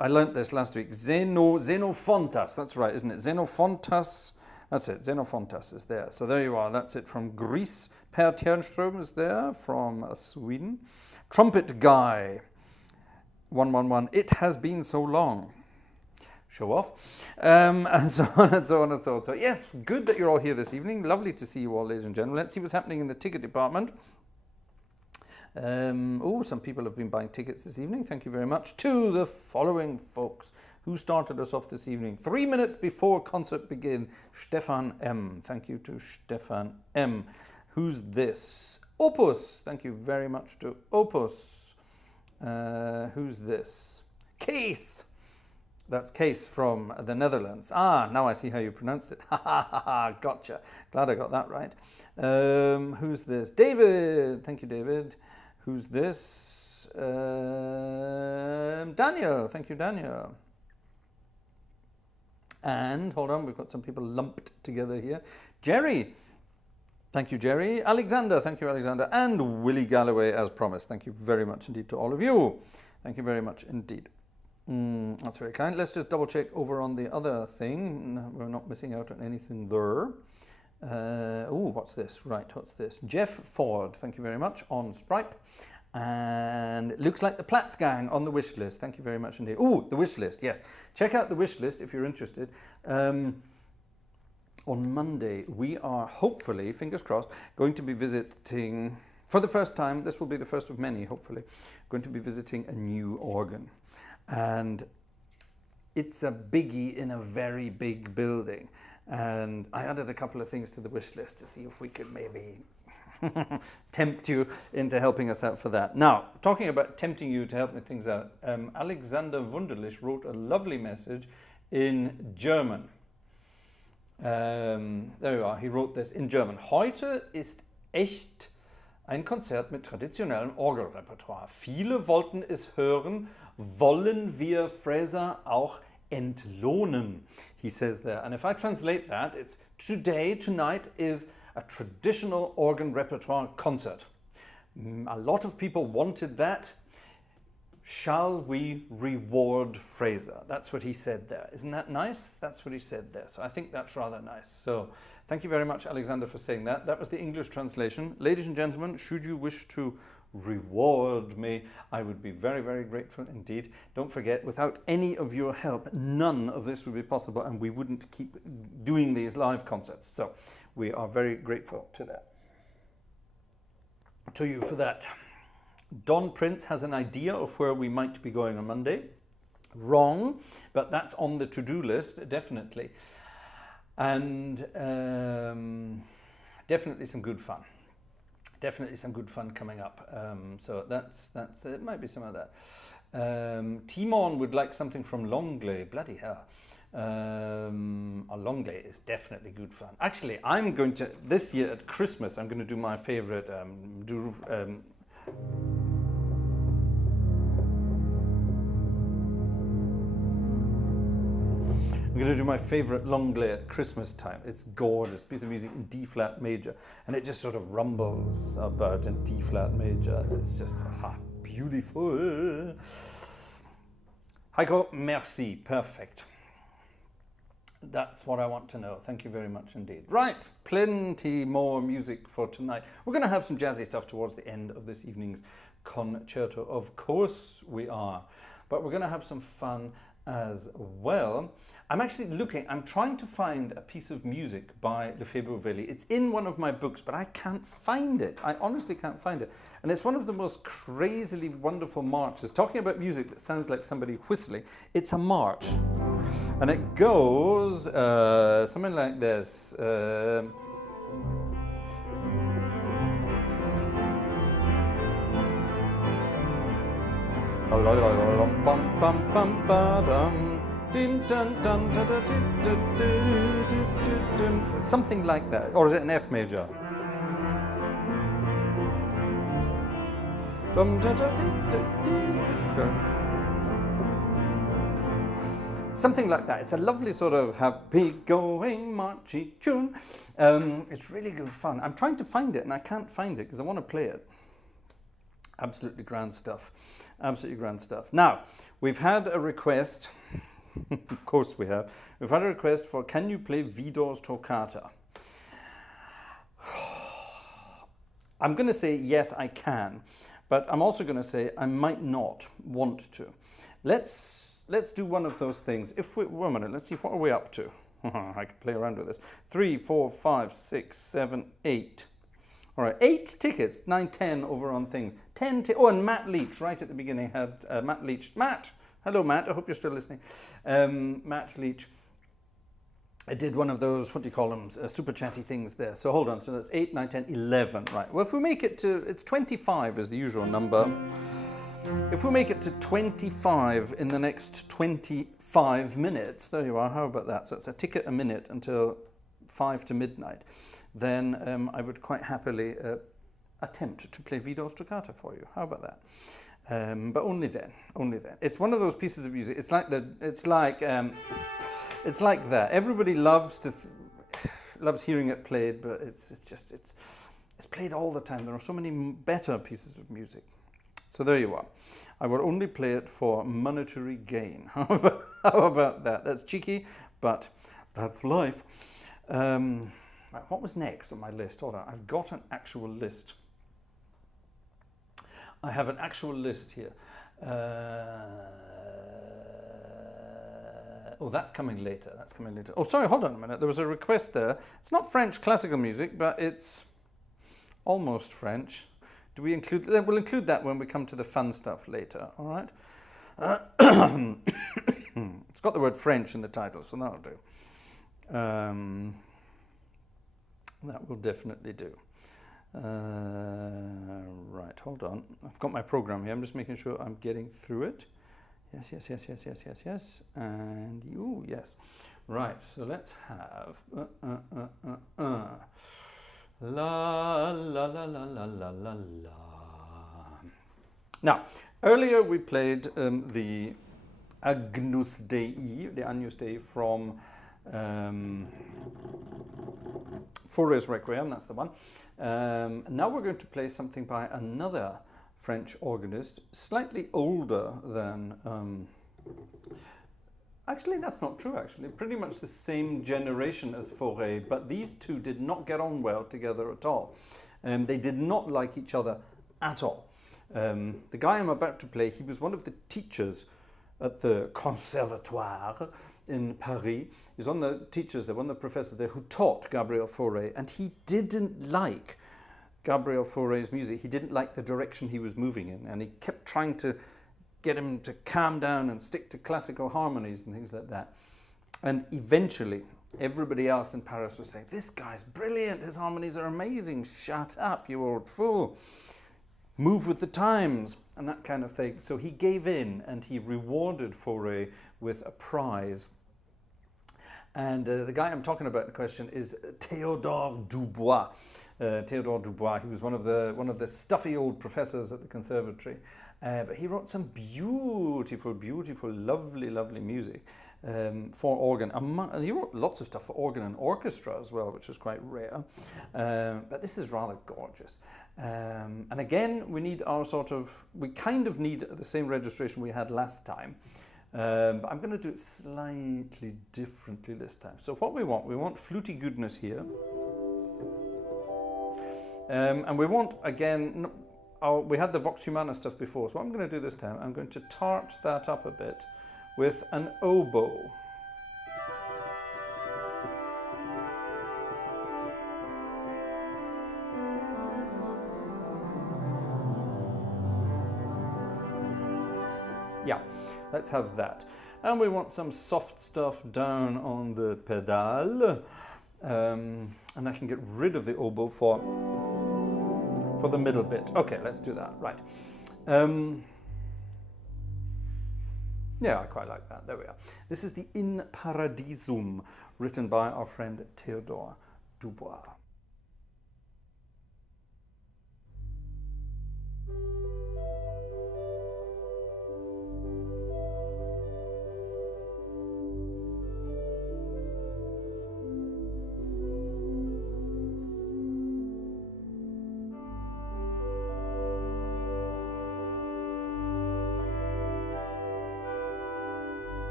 I learnt this last week. Xenophontas, that's right, isn't it? Xenophontas, that's it, Xenophontas is there. So there you are, that's it from Greece. Per Tjernström is there from Sweden. Trumpet Guy, 111, it has been so long. Show off. And so on and so on and so on. So yes, good that you're all here this evening. Lovely to see you all, ladies and gentlemen. Let's see what's happening in the ticket department. Some people have been buying tickets this evening. Thank you very much to the following folks who started us off this evening. 3 minutes before concert begin, Stefan M. Thank you to Stefan M. Who's this? Opus. Thank you very much to Opus. Who's this? Case. That's Case from the Netherlands. Ah, now I see how you pronounced it. Ha ha ha ha, gotcha. Glad I got that right. Who's this? David. Thank you, David. Who's this? Daniel. Thank you, Daniel. And, hold on, we've got some people lumped together here. Jerry. Thank you, Jerry. Alexander. Thank you, Alexander. And Willie Galloway, as promised. Thank you very much indeed to all of you. Thank you very much indeed. That's very kind. Let's just double check over on the other thing. No, we're not missing out on anything there. What's this? Right, what's this? Jeff Ford, thank you very much, on Stripe. And it looks like the Platts gang on the wish list. Thank you very much indeed. The wish list, yes. Check out the wish list if you're interested. On Monday, we are hopefully, fingers crossed, going to be visiting, for the first time, this will be the first of many, hopefully, going to be visiting a new organ. And it's a biggie in a very big building. And I added a couple of things to the wish list to see if we could maybe tempt you into helping us out for that. Now, talking about tempting you to help me things out, Alexander Wunderlich wrote a lovely message in German. There you are, he wrote this in German. Heute ist echt ein Konzert mit traditionellem Orgelrepertoire. Viele wollten es hören. Wollen wir Fraser auch entlohnen? He says there. And if I translate that, it's tonight is a traditional organ repertoire concert. A lot of people wanted that. Shall we reward Fraser? That's what he said there. Isn't that nice? That's what he said there. So I think that's rather nice. So thank you very much, Alexander, for saying that. That was the English translation. Ladies and gentlemen, should you wish to reward me, I would be very, very grateful indeed. Don't forget, without any of your help, none of this would be possible, and we wouldn't keep doing these live concerts. So we are very grateful to you for that. Don Prince has an idea of where we might be going on Monday. Wrong, but that's on the to-do list, definitely. And definitely some good fun. Definitely some good fun coming up. So that's it. Might be some of that. Timon would like something from Longley. Bloody hell. Longley is definitely good fun. Actually, I'm going to, this year at Christmas, I'm going to do my favorite I'm going to do my favorite Longley at Christmas time. It's gorgeous, piece of music in D flat major, and it just sort of rumbles about in D flat major. It's just beautiful. Heiko, merci, perfect. That's what I want to know. Thank you very much indeed. Right, plenty more music for tonight. We're going to have some jazzy stuff towards the end of this evening's concerto. Of course we are. But we're going to have some fun as well. I'm trying to find a piece of music by Lefebure-Wely. It's in one of my books, but I can't find it. I honestly can't find it. And it's one of the most crazily wonderful marches. Talking about music that sounds like somebody whistling, it's a march. And it goes something like this. Something like that. Or is it an F major? Something like that. It's a lovely sort of happy going marchy tune. It's really good fun. I'm trying to find it and I can't find it because I want to play it. Absolutely grand stuff. Absolutely grand stuff. Now, we've had a request. Of course we have. We've had a request for, can you play Widor's Toccata? I'm going to say yes, I can. But I'm also going to say I might not want to. Let's do one of those things. One minute, let's see, what are we up to? I can play around with this. 3, 4, 5, 6, 7, 8. All right, 8 tickets, 9, 10 over on things. 10 oh, and Matt Leach, right at the beginning, had Matt Leach. Matt, hello Matt, I hope you're still listening. Matt Leach, I did one of those, what do you call them, super chatty things there. So hold on, so that's 8, 9, 10, 11, right. Well, if we make it to, it's 25 is the usual number. If we make it to 25 in the next 25 minutes, there you are, how about that? So it's a ticket a minute until 5 to midnight. Then I would quite happily attempt to play Widor's Toccata for you. How about that? But only then. It's one of those pieces of music. It's like that. Everybody loves hearing it played, but it's played all the time. There are so many better pieces of music. So there you are. I will only play it for monetary gain. How about that? That's cheeky, but that's life. Right, what was next on my list? Hold on, I've got an actual list. I have an actual list here. Oh, that's coming later. Oh, sorry, hold on a minute. There was a request there. It's not French classical music, but it's almost French. Do we include? We'll include that when we come to the fun stuff later. All right. It's got the word French in the title, so that'll do. That will definitely do. Right, hold on. I've got my program here. I'm just making sure I'm getting through it. Yes. And you, yes. Right, so let's have la la la la la la la la. Now, earlier we played the Agnus Dei, the Agnus Dei from Faure's Requiem, that's the one. Now we're going to play something by another French organist, slightly older than... actually, that's not true, actually. Pretty much the same generation as Faure, but these two did not get on well together at all. They did not like each other at all. The guy I'm about to play, he was one of the teachers at the Conservatoire in Paris. He's one of the teachers there, one of the professors there who taught Gabriel Faure, and he didn't like Gabriel Faure's music. He didn't like the direction he was moving in, and he kept trying to get him to calm down and stick to classical harmonies and things like that. And eventually, everybody else in Paris was saying, this guy's brilliant, his harmonies are amazing, shut up, you old fool. Move with the times, and that kind of thing. So he gave in, and he rewarded Faure with a prize. And the guy I'm talking about in question is Theodore Dubois. Theodore Dubois, he was one of the stuffy old professors at the conservatory. But he wrote some beautiful, lovely music. for organ. And he wrote lots of stuff for organ and orchestra as well, which is quite rare. But this is rather gorgeous. And again, we need we kind of need the same registration we had last time. But I'm going to do it slightly differently this time. So what we want fluty goodness here. And we want, again, we had the Vox Humana stuff before, so what I'm going to do this time, I'm going to tart that up a bit with an oboe. Yeah, let's have that. And we want some soft stuff down on the pedal. And I can get rid of the oboe for the middle bit. Okay, let's do that. Right. Yeah, I quite like that. There we are. This is the In Paradisum, written by our friend Theodore Dubois.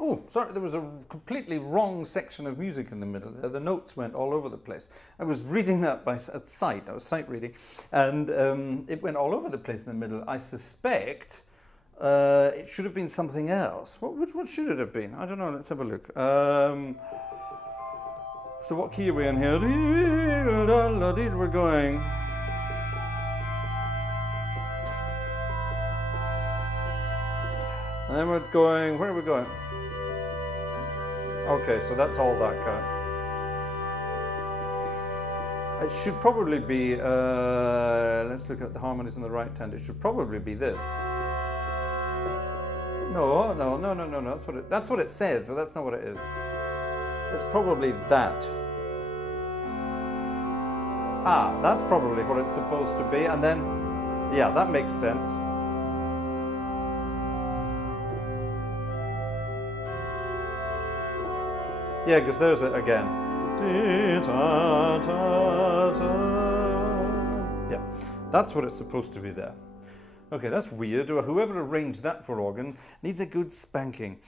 Oh, sorry, there was a completely wrong section of music in the middle. The notes went all over the place. I was reading that at sight. I was sight reading, and it went all over the place in the middle. I suspect it should have been something else. What should it have been? I don't know. Let's have a look. So what key are we in here? We're going. And then we're going. Where are we going? Okay, so that's all that kind. It should probably be, let's look at the harmonies in the right hand. It should probably be this. No, that's what it says, but that's not what it is. It's probably that. Ah, that's probably what it's supposed to be, and then, yeah, that makes sense. Yeah, because there's it again. Yeah, that's what it's supposed to be there. Okay, that's weird. Whoever arranged that for organ needs a good spanking.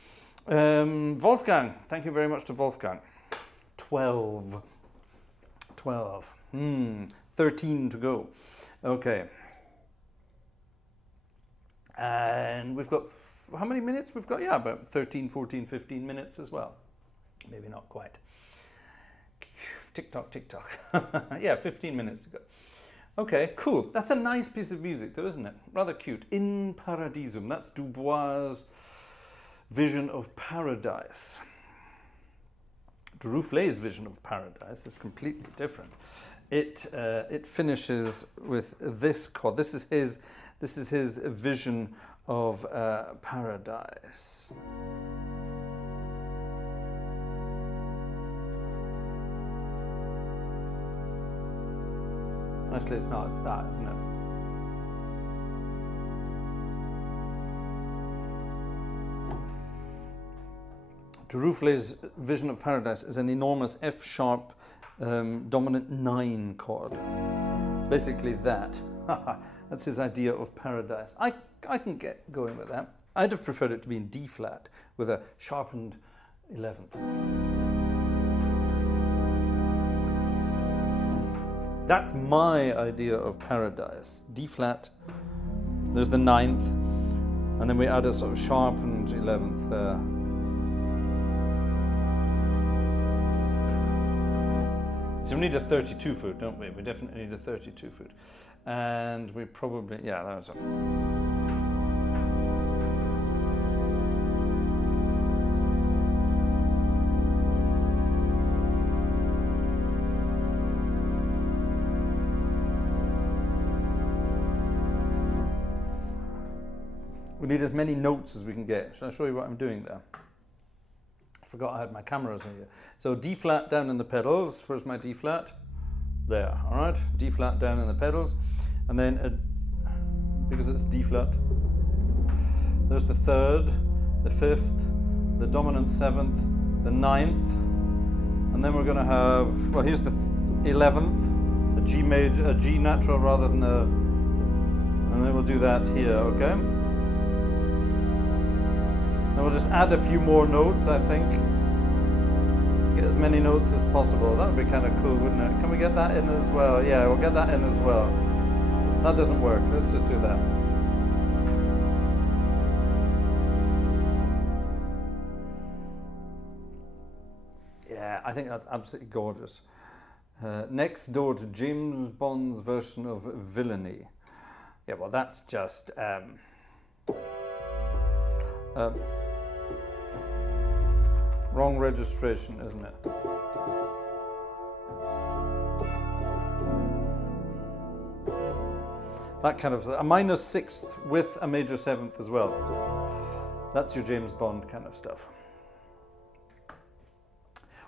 Wolfgang, thank you very much to Wolfgang. 12. 13 to go. Okay. And we've got, how many minutes? We've got, yeah, about 13, 14, 15 minutes as well. Maybe not quite. Tick tock, tick tock. Yeah, 15 minutes to go. Okay, cool. That's a nice piece of music, though, isn't it? Rather cute. In Paradisum. That's Dubois' vision of paradise. Dubois' vision of paradise is completely different. It finishes with this chord. This is his vision of paradise. Actually, it's not. It's that, isn't it? Dubois' vision of paradise is an enormous F sharp dominant 9 chord. Basically that. That's his idea of paradise. I can get going with that. I'd have preferred it to be in D flat with a sharpened 11th. That's my idea of paradise. D flat, there's the 9th, and then we add a sort of sharpened 11th there. So we need a 32 foot, don't we? We definitely need a 32 foot. And we probably, yeah, that was it. We need as many notes as we can get. Shall I show you what I'm doing there? I forgot I had my cameras on here. So D flat down in the pedals. Where's my D flat? There, all right. D flat down in the pedals. And then, because it's D flat, there's the 3rd, the 5th, the dominant 7th, the 9th. And then we're going to have, well, here's the 11th, a G major, a G natural rather than a, and then we'll do that here, okay? And we'll just add a few more notes, I think. Get as many notes as possible. That would be kind of cool, wouldn't it? Can we get that in as well? Yeah, we'll get that in as well. That doesn't work. Let's just do that. Yeah, I think that's absolutely gorgeous. Next door to James Bond's version of Villainy. Yeah, well, that's just... wrong registration, isn't it? That kind of a minor 6th with a major 7th as well. That's your James Bond kind of stuff.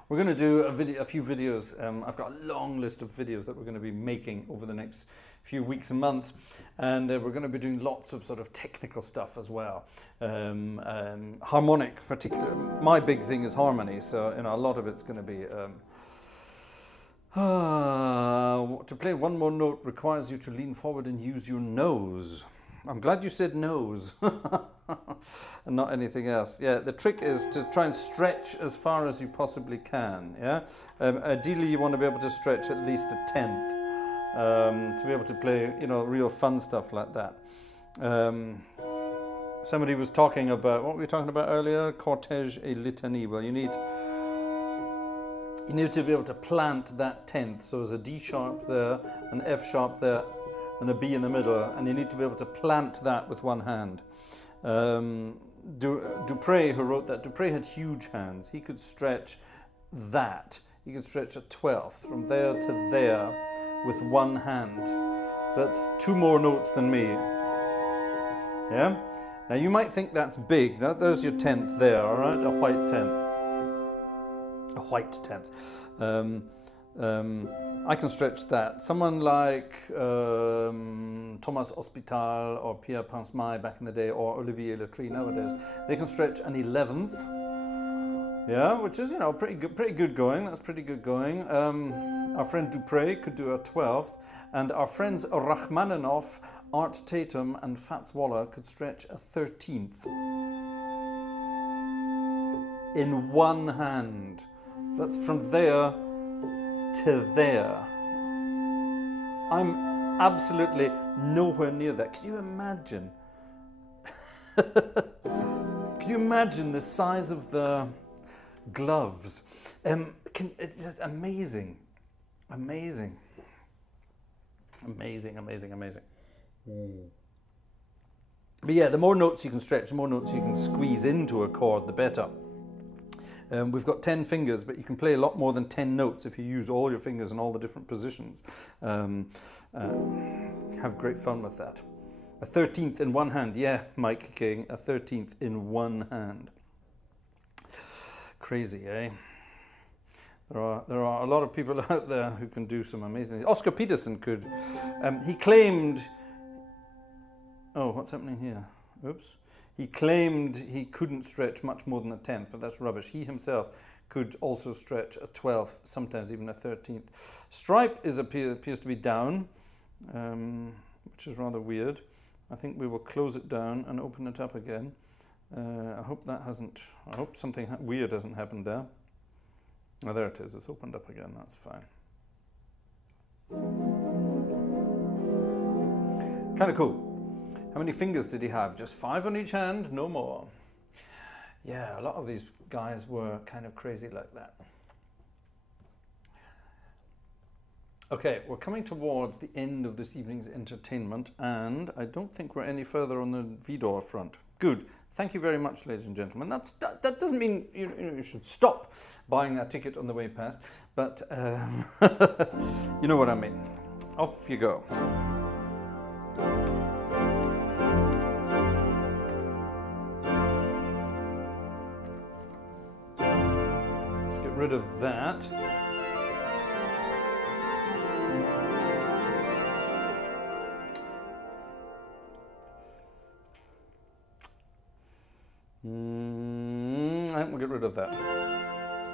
We're going to do a few videos. I've got a long list of videos that we're going to be making over the next few weeks and months, and we're going to be doing lots of sort of technical stuff as well. Harmonic, particularly. My big thing is harmony, so a lot of it's going to be. To play one more note requires you to lean forward and use your nose. I'm glad you said nose and not anything else. Yeah, the trick is to try and stretch as far as you possibly can. Yeah, ideally you want to be able to stretch at least a tenth to be able to play, you know, real fun stuff like that. Somebody was talking about, what were we talking about earlier? Cortège et litanie. Well, you need to be able to plant that tenth. So there's a D sharp there, an F sharp there, and a B in the middle, and you need to be able to plant that with one hand. Dupré, who wrote that, Dupré had huge hands. He could stretch that. He could stretch a twelfth from there to there with one hand. So that's 2 more notes than me. Yeah? Now you might think that's big. Now there's your tenth there, all right? A white tenth. A white tenth. I can stretch that. Someone like Thomas Hospital or Pierre Pince-Maille back in the day, or Olivier Latry nowadays, they can stretch an 11th. Yeah, which is, you know, pretty good going. That's pretty good going. Our friend Dupré could do a 12th, and our friends Rachmaninoff, Art Tatum, and Fats Waller could stretch a 13th in one hand. That's from there to there. I'm absolutely nowhere near that. Can you imagine? Can you imagine the size of the gloves? It's amazing. Amazing. Amazing, amazing, amazing. But yeah, the more notes you can stretch, the more notes you can squeeze into a chord, the better. We've got 10 fingers, but you can play a lot more than 10 notes if you use all your fingers in all the different positions. Have great fun with that. A 13th in one hand. Yeah, Mike King, a 13th in one hand. Crazy, eh? There are a lot of people out there who can do some amazing things. Oscar Peterson could. He claimed... Oh, what's happening here? Oops. He claimed he couldn't stretch much more than a 10th, but that's rubbish. He himself could also stretch a 12th, sometimes even a 13th. Stripe appears to be down, which is rather weird. I think we will close it down and open it up again. I hope something weird hasn't happened there. Oh, there it is. It's opened up again. That's fine. Kind of cool. How many fingers did he have? Just 5 on each hand? No more. Yeah, a lot of these guys were kind of crazy like that. Okay, we're coming towards the end of this evening's entertainment, and I don't think we're any further on the Vidor front. Good. Thank you very much, ladies and gentlemen. That doesn't mean you should stop buying that ticket on the way past, but you know what I mean. Off you go. Let's get rid of that. And we'll get rid of that.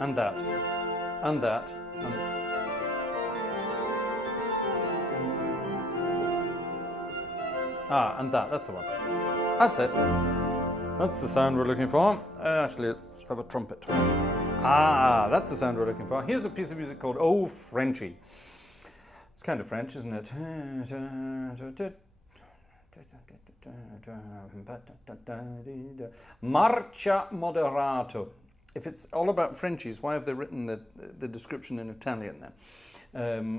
And that. And that. And that. That's the one. That's it. That's the sound we're looking for. Actually, let's have a trumpet. That's the sound we're looking for. Here's a piece of music called Oh Frenchy. It's kind of French, isn't it? Marcia moderato. If it's all about Frenchies, why have they written the description in Italian then?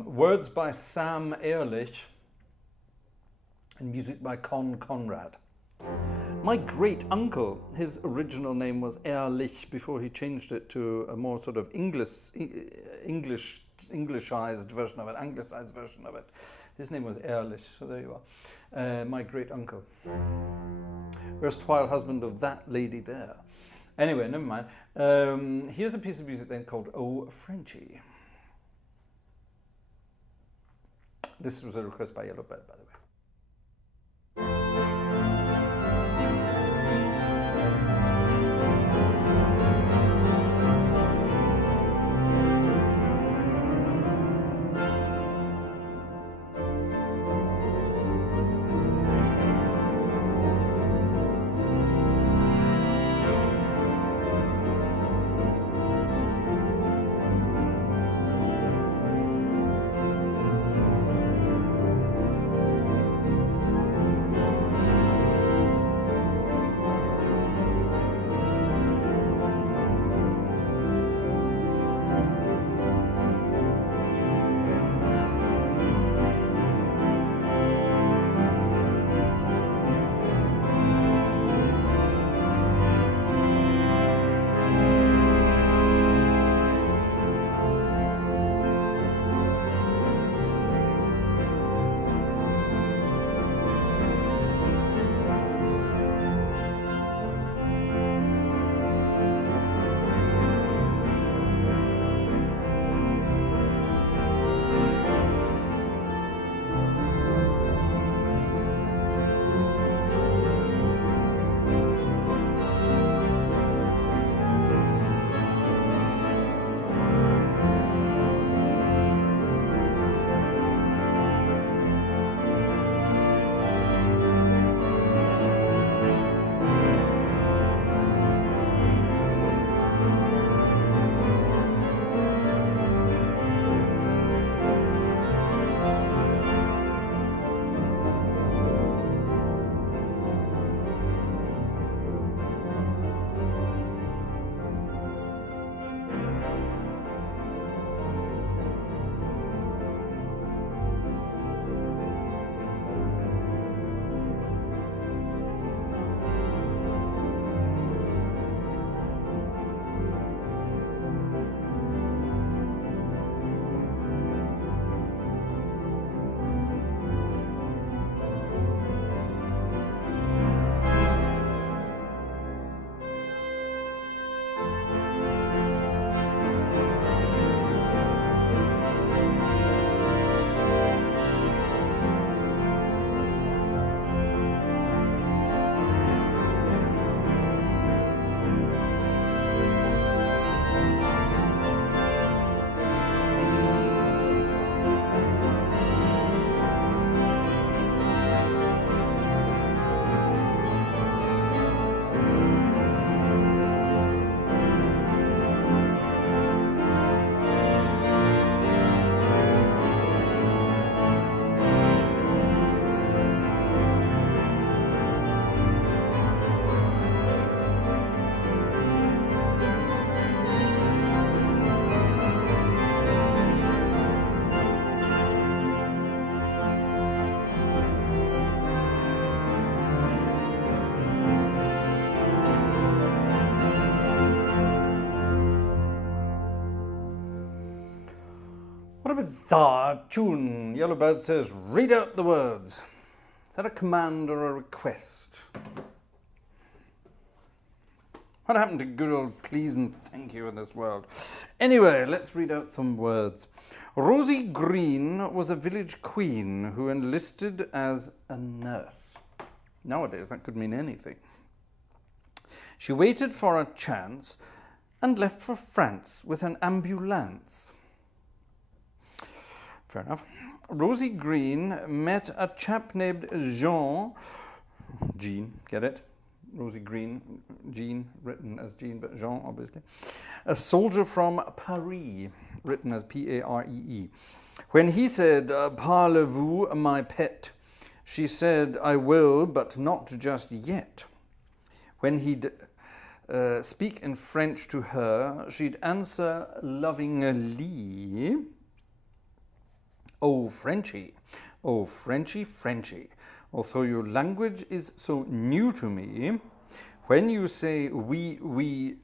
Words by Sam Ehrlich and music by Conrad. My great uncle, his original name was Ehrlich before he changed it to a more sort of Englishized version of it, anglicized version of it. His name was Ehrlich, so there you are. My great uncle, erstwhile husband of that lady there. Anyway, never mind. Here's a piece of music then called Oh Frenchy. This was a request by Yellowbird, by the way. a bizarre tune. Yellowbird says, read out the words. Is that a command or a request? What happened to good old please and thank you in this world? Anyway, let's read out some words. Rosie Green was a village queen who enlisted as a nurse. Nowadays, that could mean anything. She waited for a chance and left for France with an ambulance. Fair enough. Rosie Green met a chap named Jean, get it? Rosie Green, Jean, written as Jean, but Jean, obviously. A soldier from Paris, written as P-A-R-E-E. When he said, parlez-vous, my pet? She said, I will, but not just yet. When he'd speak in French to her, she'd answer lovingly, oh, Frenchy, oh, Frenchy, Frenchy. Although your language is so new to me, when you say oui,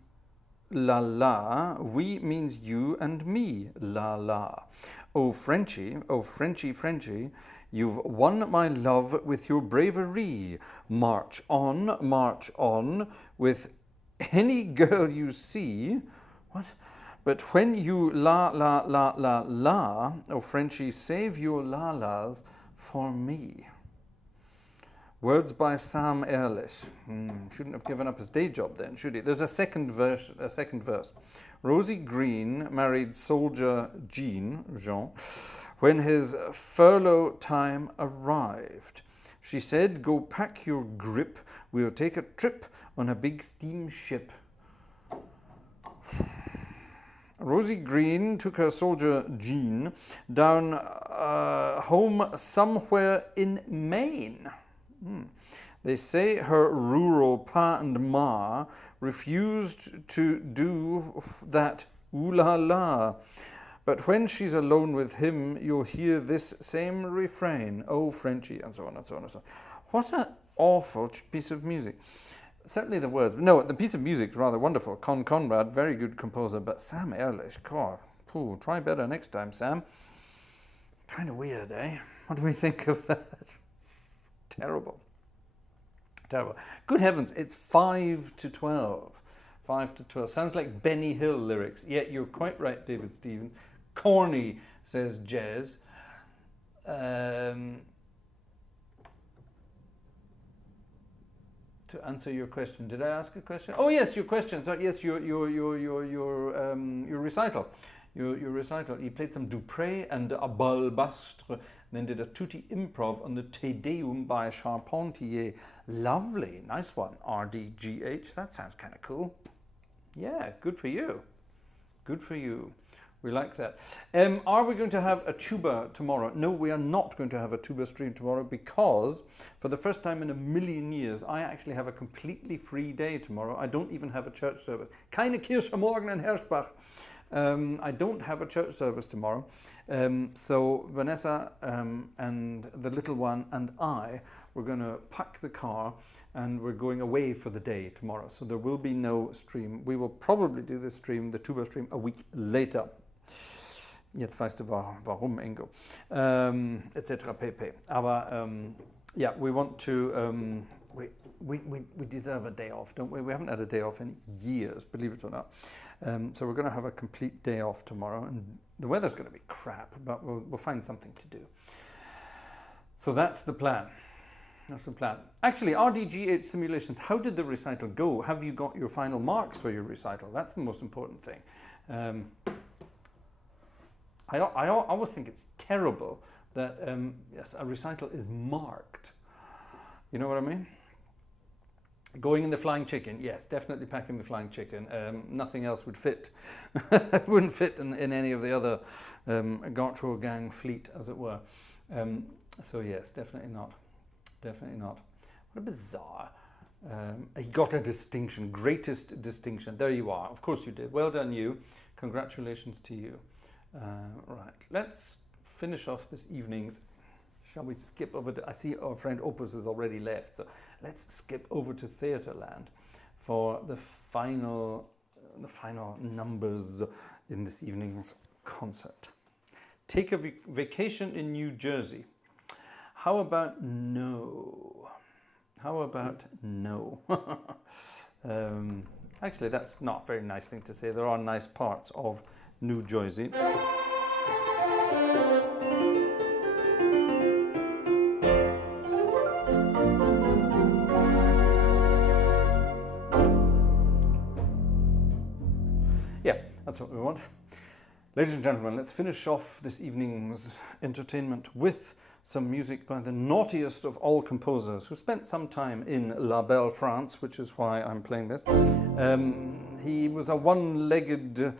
la la, we means you and me, la la. Oh, Frenchy, Frenchy, you've won my love with your bravery. March on, with any girl you see. What? But when you la, oh, Frenchy, save your la-las for me. Words by Sam Ehrlich. Shouldn't have given up his day job then, should he? There's a second verse. Rosie Green married soldier Jean, when his furlough time arrived. She said, go pack your grip, we'll take a trip on a big steamship. Rosie Green took her soldier Jean down home somewhere in Maine. They say her rural pa and ma refused to do that ooh la la. But when she's alone with him, you'll hear this same refrain, oh Frenchy, and so on and so on and so on. What an awful piece of music. Certainly the words. No, the piece of music is rather wonderful. Conrad, very good composer, but Sam Ehrlich, God, try better next time, Sam. Kind of weird, eh? What do we think of that? Terrible. Good heavens, it's 5 to 12. 5 to 12. Sounds like Benny Hill lyrics. Yeah, you're quite right, David Stevens. Corny, says Jez. To answer your question, did I ask a question? Oh yes, your question. So yes, your recital. Your recital. He played some Dupré and a Balbastre, then did a tutti improv on the Te Deum by Charpentier. Lovely, nice one. RDGH. That sounds kind of cool. Yeah, good for you. Good for you. We like that. Are we going to have a tuba tomorrow? No, we are not going to have a tuba stream tomorrow because for the first time in a million years, I actually have a completely free day tomorrow. I don't even have a church service. Keine Kirche morgen in Herschbach. I don't have a church service tomorrow. So Vanessa and the little one and I, we're going to pack the car and we're going away for the day tomorrow. So there will be no stream. We will probably do this stream, the tuba stream, a week later. Jetzt weißt du warum, Ingo, etc. pp. Aber yeah, we want to, we deserve a day off, don't we? We haven't had a day off in years, believe it or not. So we're going to have a complete day off tomorrow, and the weather's going to be crap, but we'll find something to do. So that's the plan. That's the plan. Actually, RDGH simulations, how did the recital go? Have you got your final marks for your recital? That's the most important thing. I always think it's terrible that yes, a recital is marked. You know what I mean? Going in the Flying Chicken, yes, definitely packing the Flying Chicken. Nothing else would fit. It wouldn't fit in any of the other Gartshore gang fleet, as it were. So yes, definitely not. Definitely not. What a bizarre. He got a distinction, greatest distinction. There you are. Of course you did. Well done, you. Congratulations to you. Right, let's finish off this evening's. Shall we skip over to, I see our friend Opus has already left, so let's skip over to Theatreland for the final numbers in this evening's concert. take a vacation in New Jersey. How about no? How about no? Actually, that's not a very nice thing to say. There are nice parts of New Jersey. Yeah, that's what we want. Ladies and gentlemen, let's finish off this evening's entertainment with some music by the naughtiest of all composers who spent some time in La Belle France, which is why I'm playing this. He was a one-legged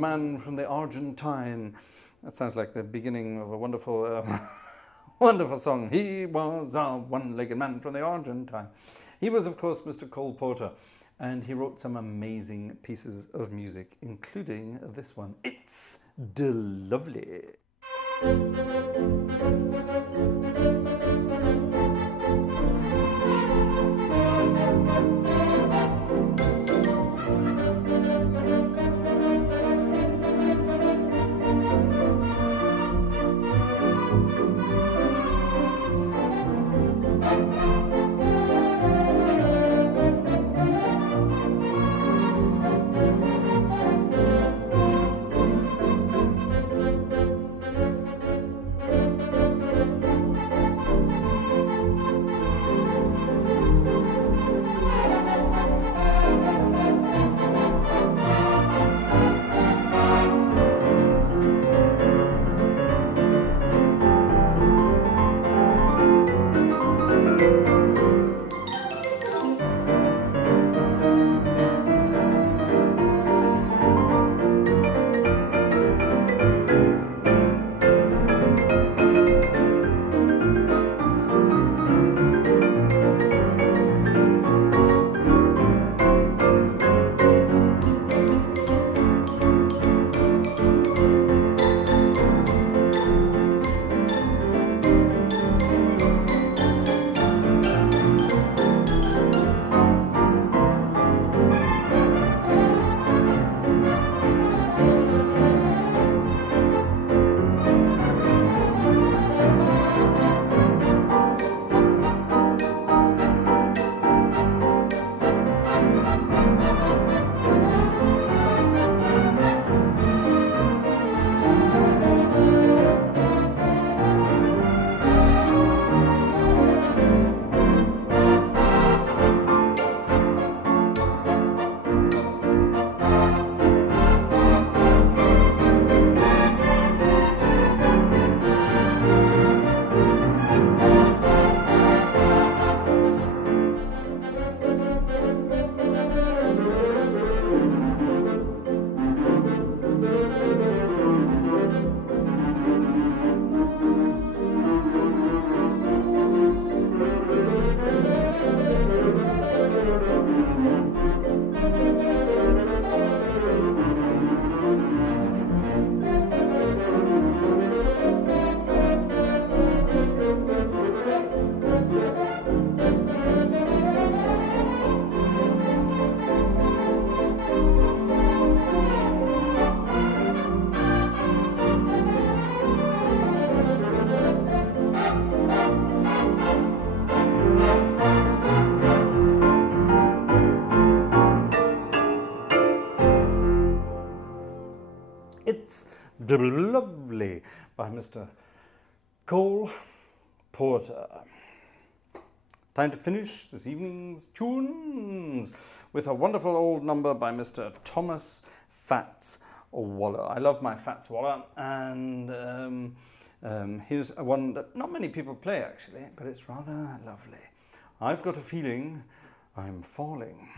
man from the Argentine. That sounds like the beginning of a wonderful, wonderful song. He was a one-legged man from the Argentine. He was, of course, Mr. Cole Porter. And he wrote some amazing pieces of music, including this one. It's de-lovely. It's de-lovely by Mr. Cole Porter. Time to finish this evening's tunes with a wonderful old number by Mr. Thomas Fats Waller. I love my Fats Waller, and here's one that not many people play actually, but it's rather lovely. I've got a feeling I'm falling. ...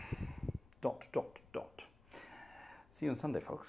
See you on Sunday, folks.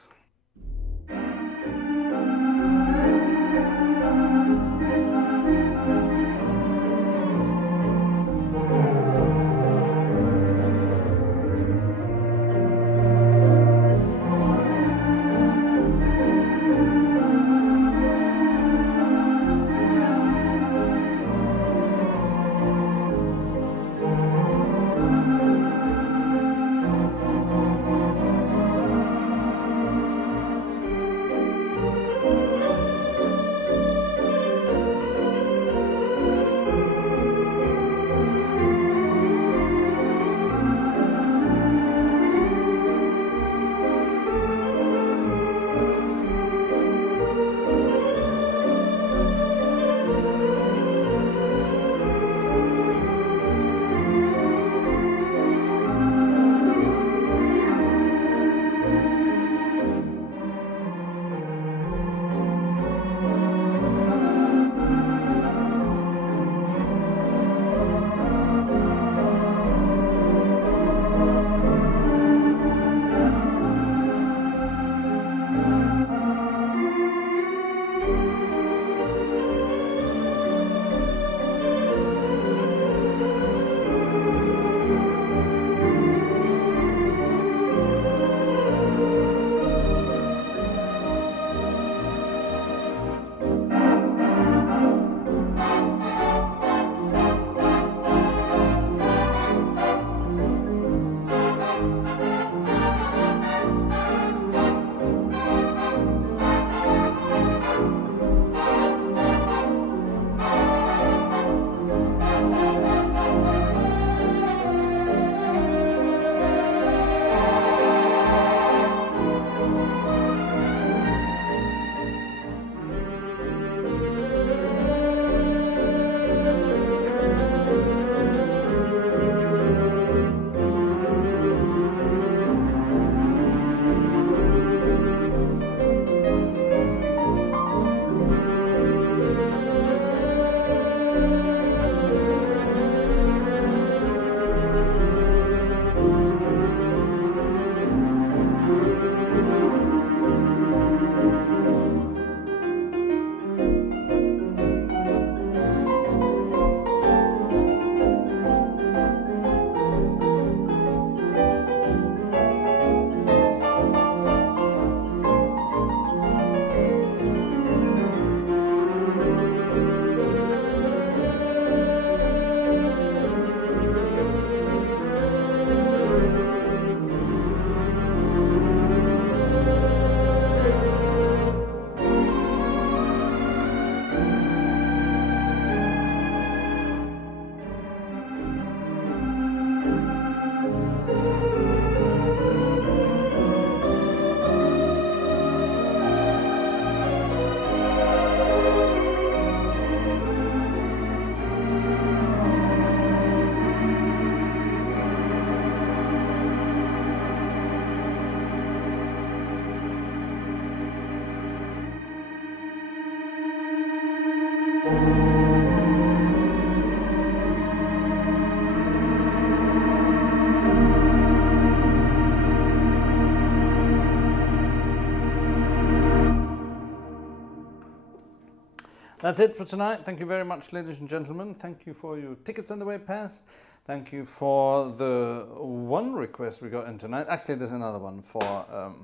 That's it for tonight. Thank you very much, ladies and gentlemen. Thank you for your tickets on the way past. Thank you for the one request we got in tonight. Actually, there's another one for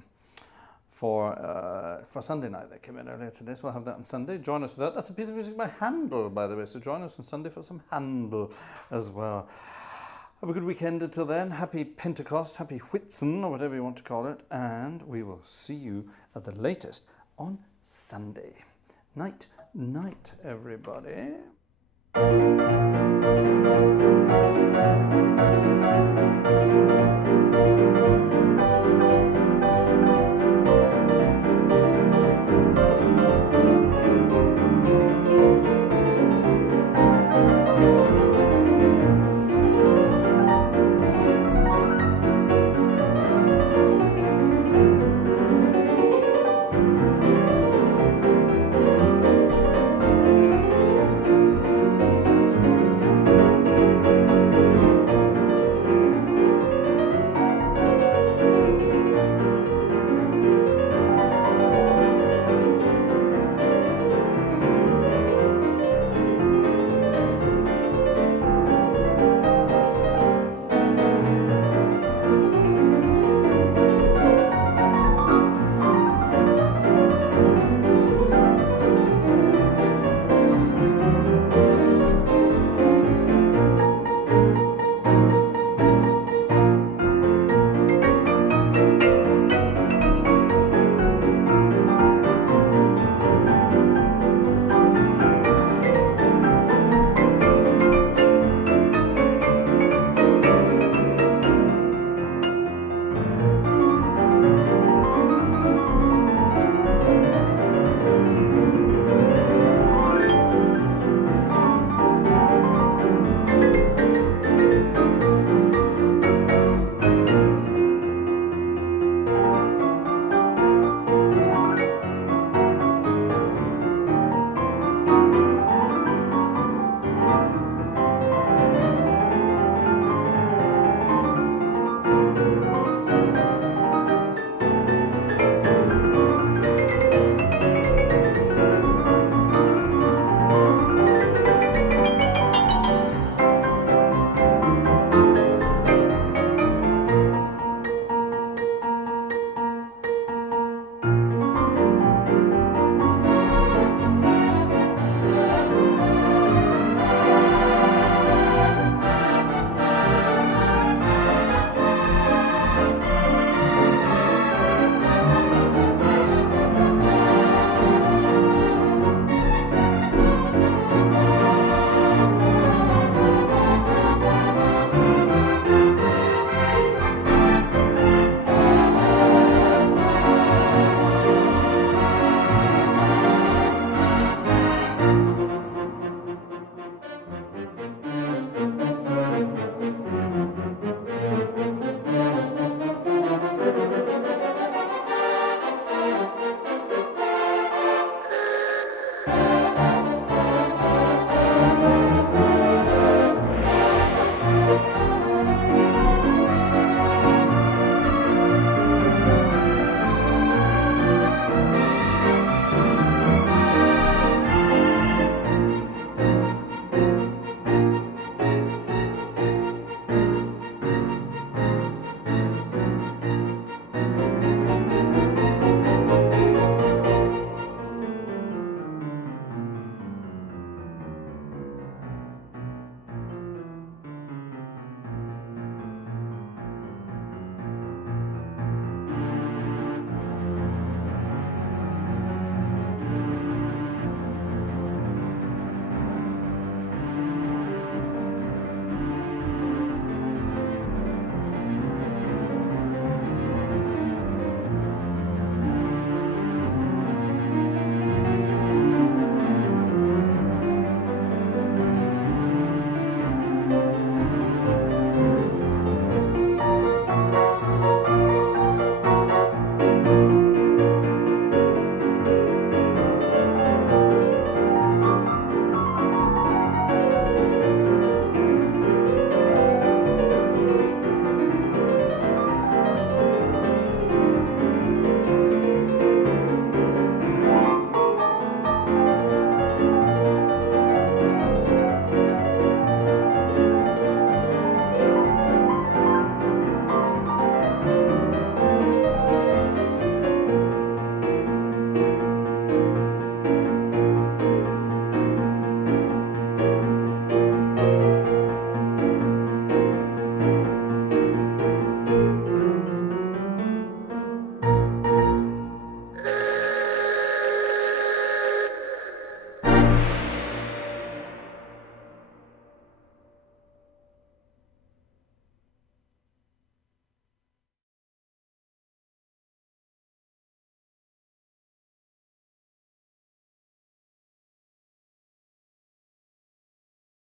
Sunday night that came in earlier today, so we'll have that on Sunday. Join us for that. That's a piece of music by Handel, by the way, so join us on Sunday for some Handel as well. Have a good weekend until then. Happy Pentecost, happy Whitsun, or whatever you want to call it, and we will see you at the latest on Sunday. Night, night, everybody.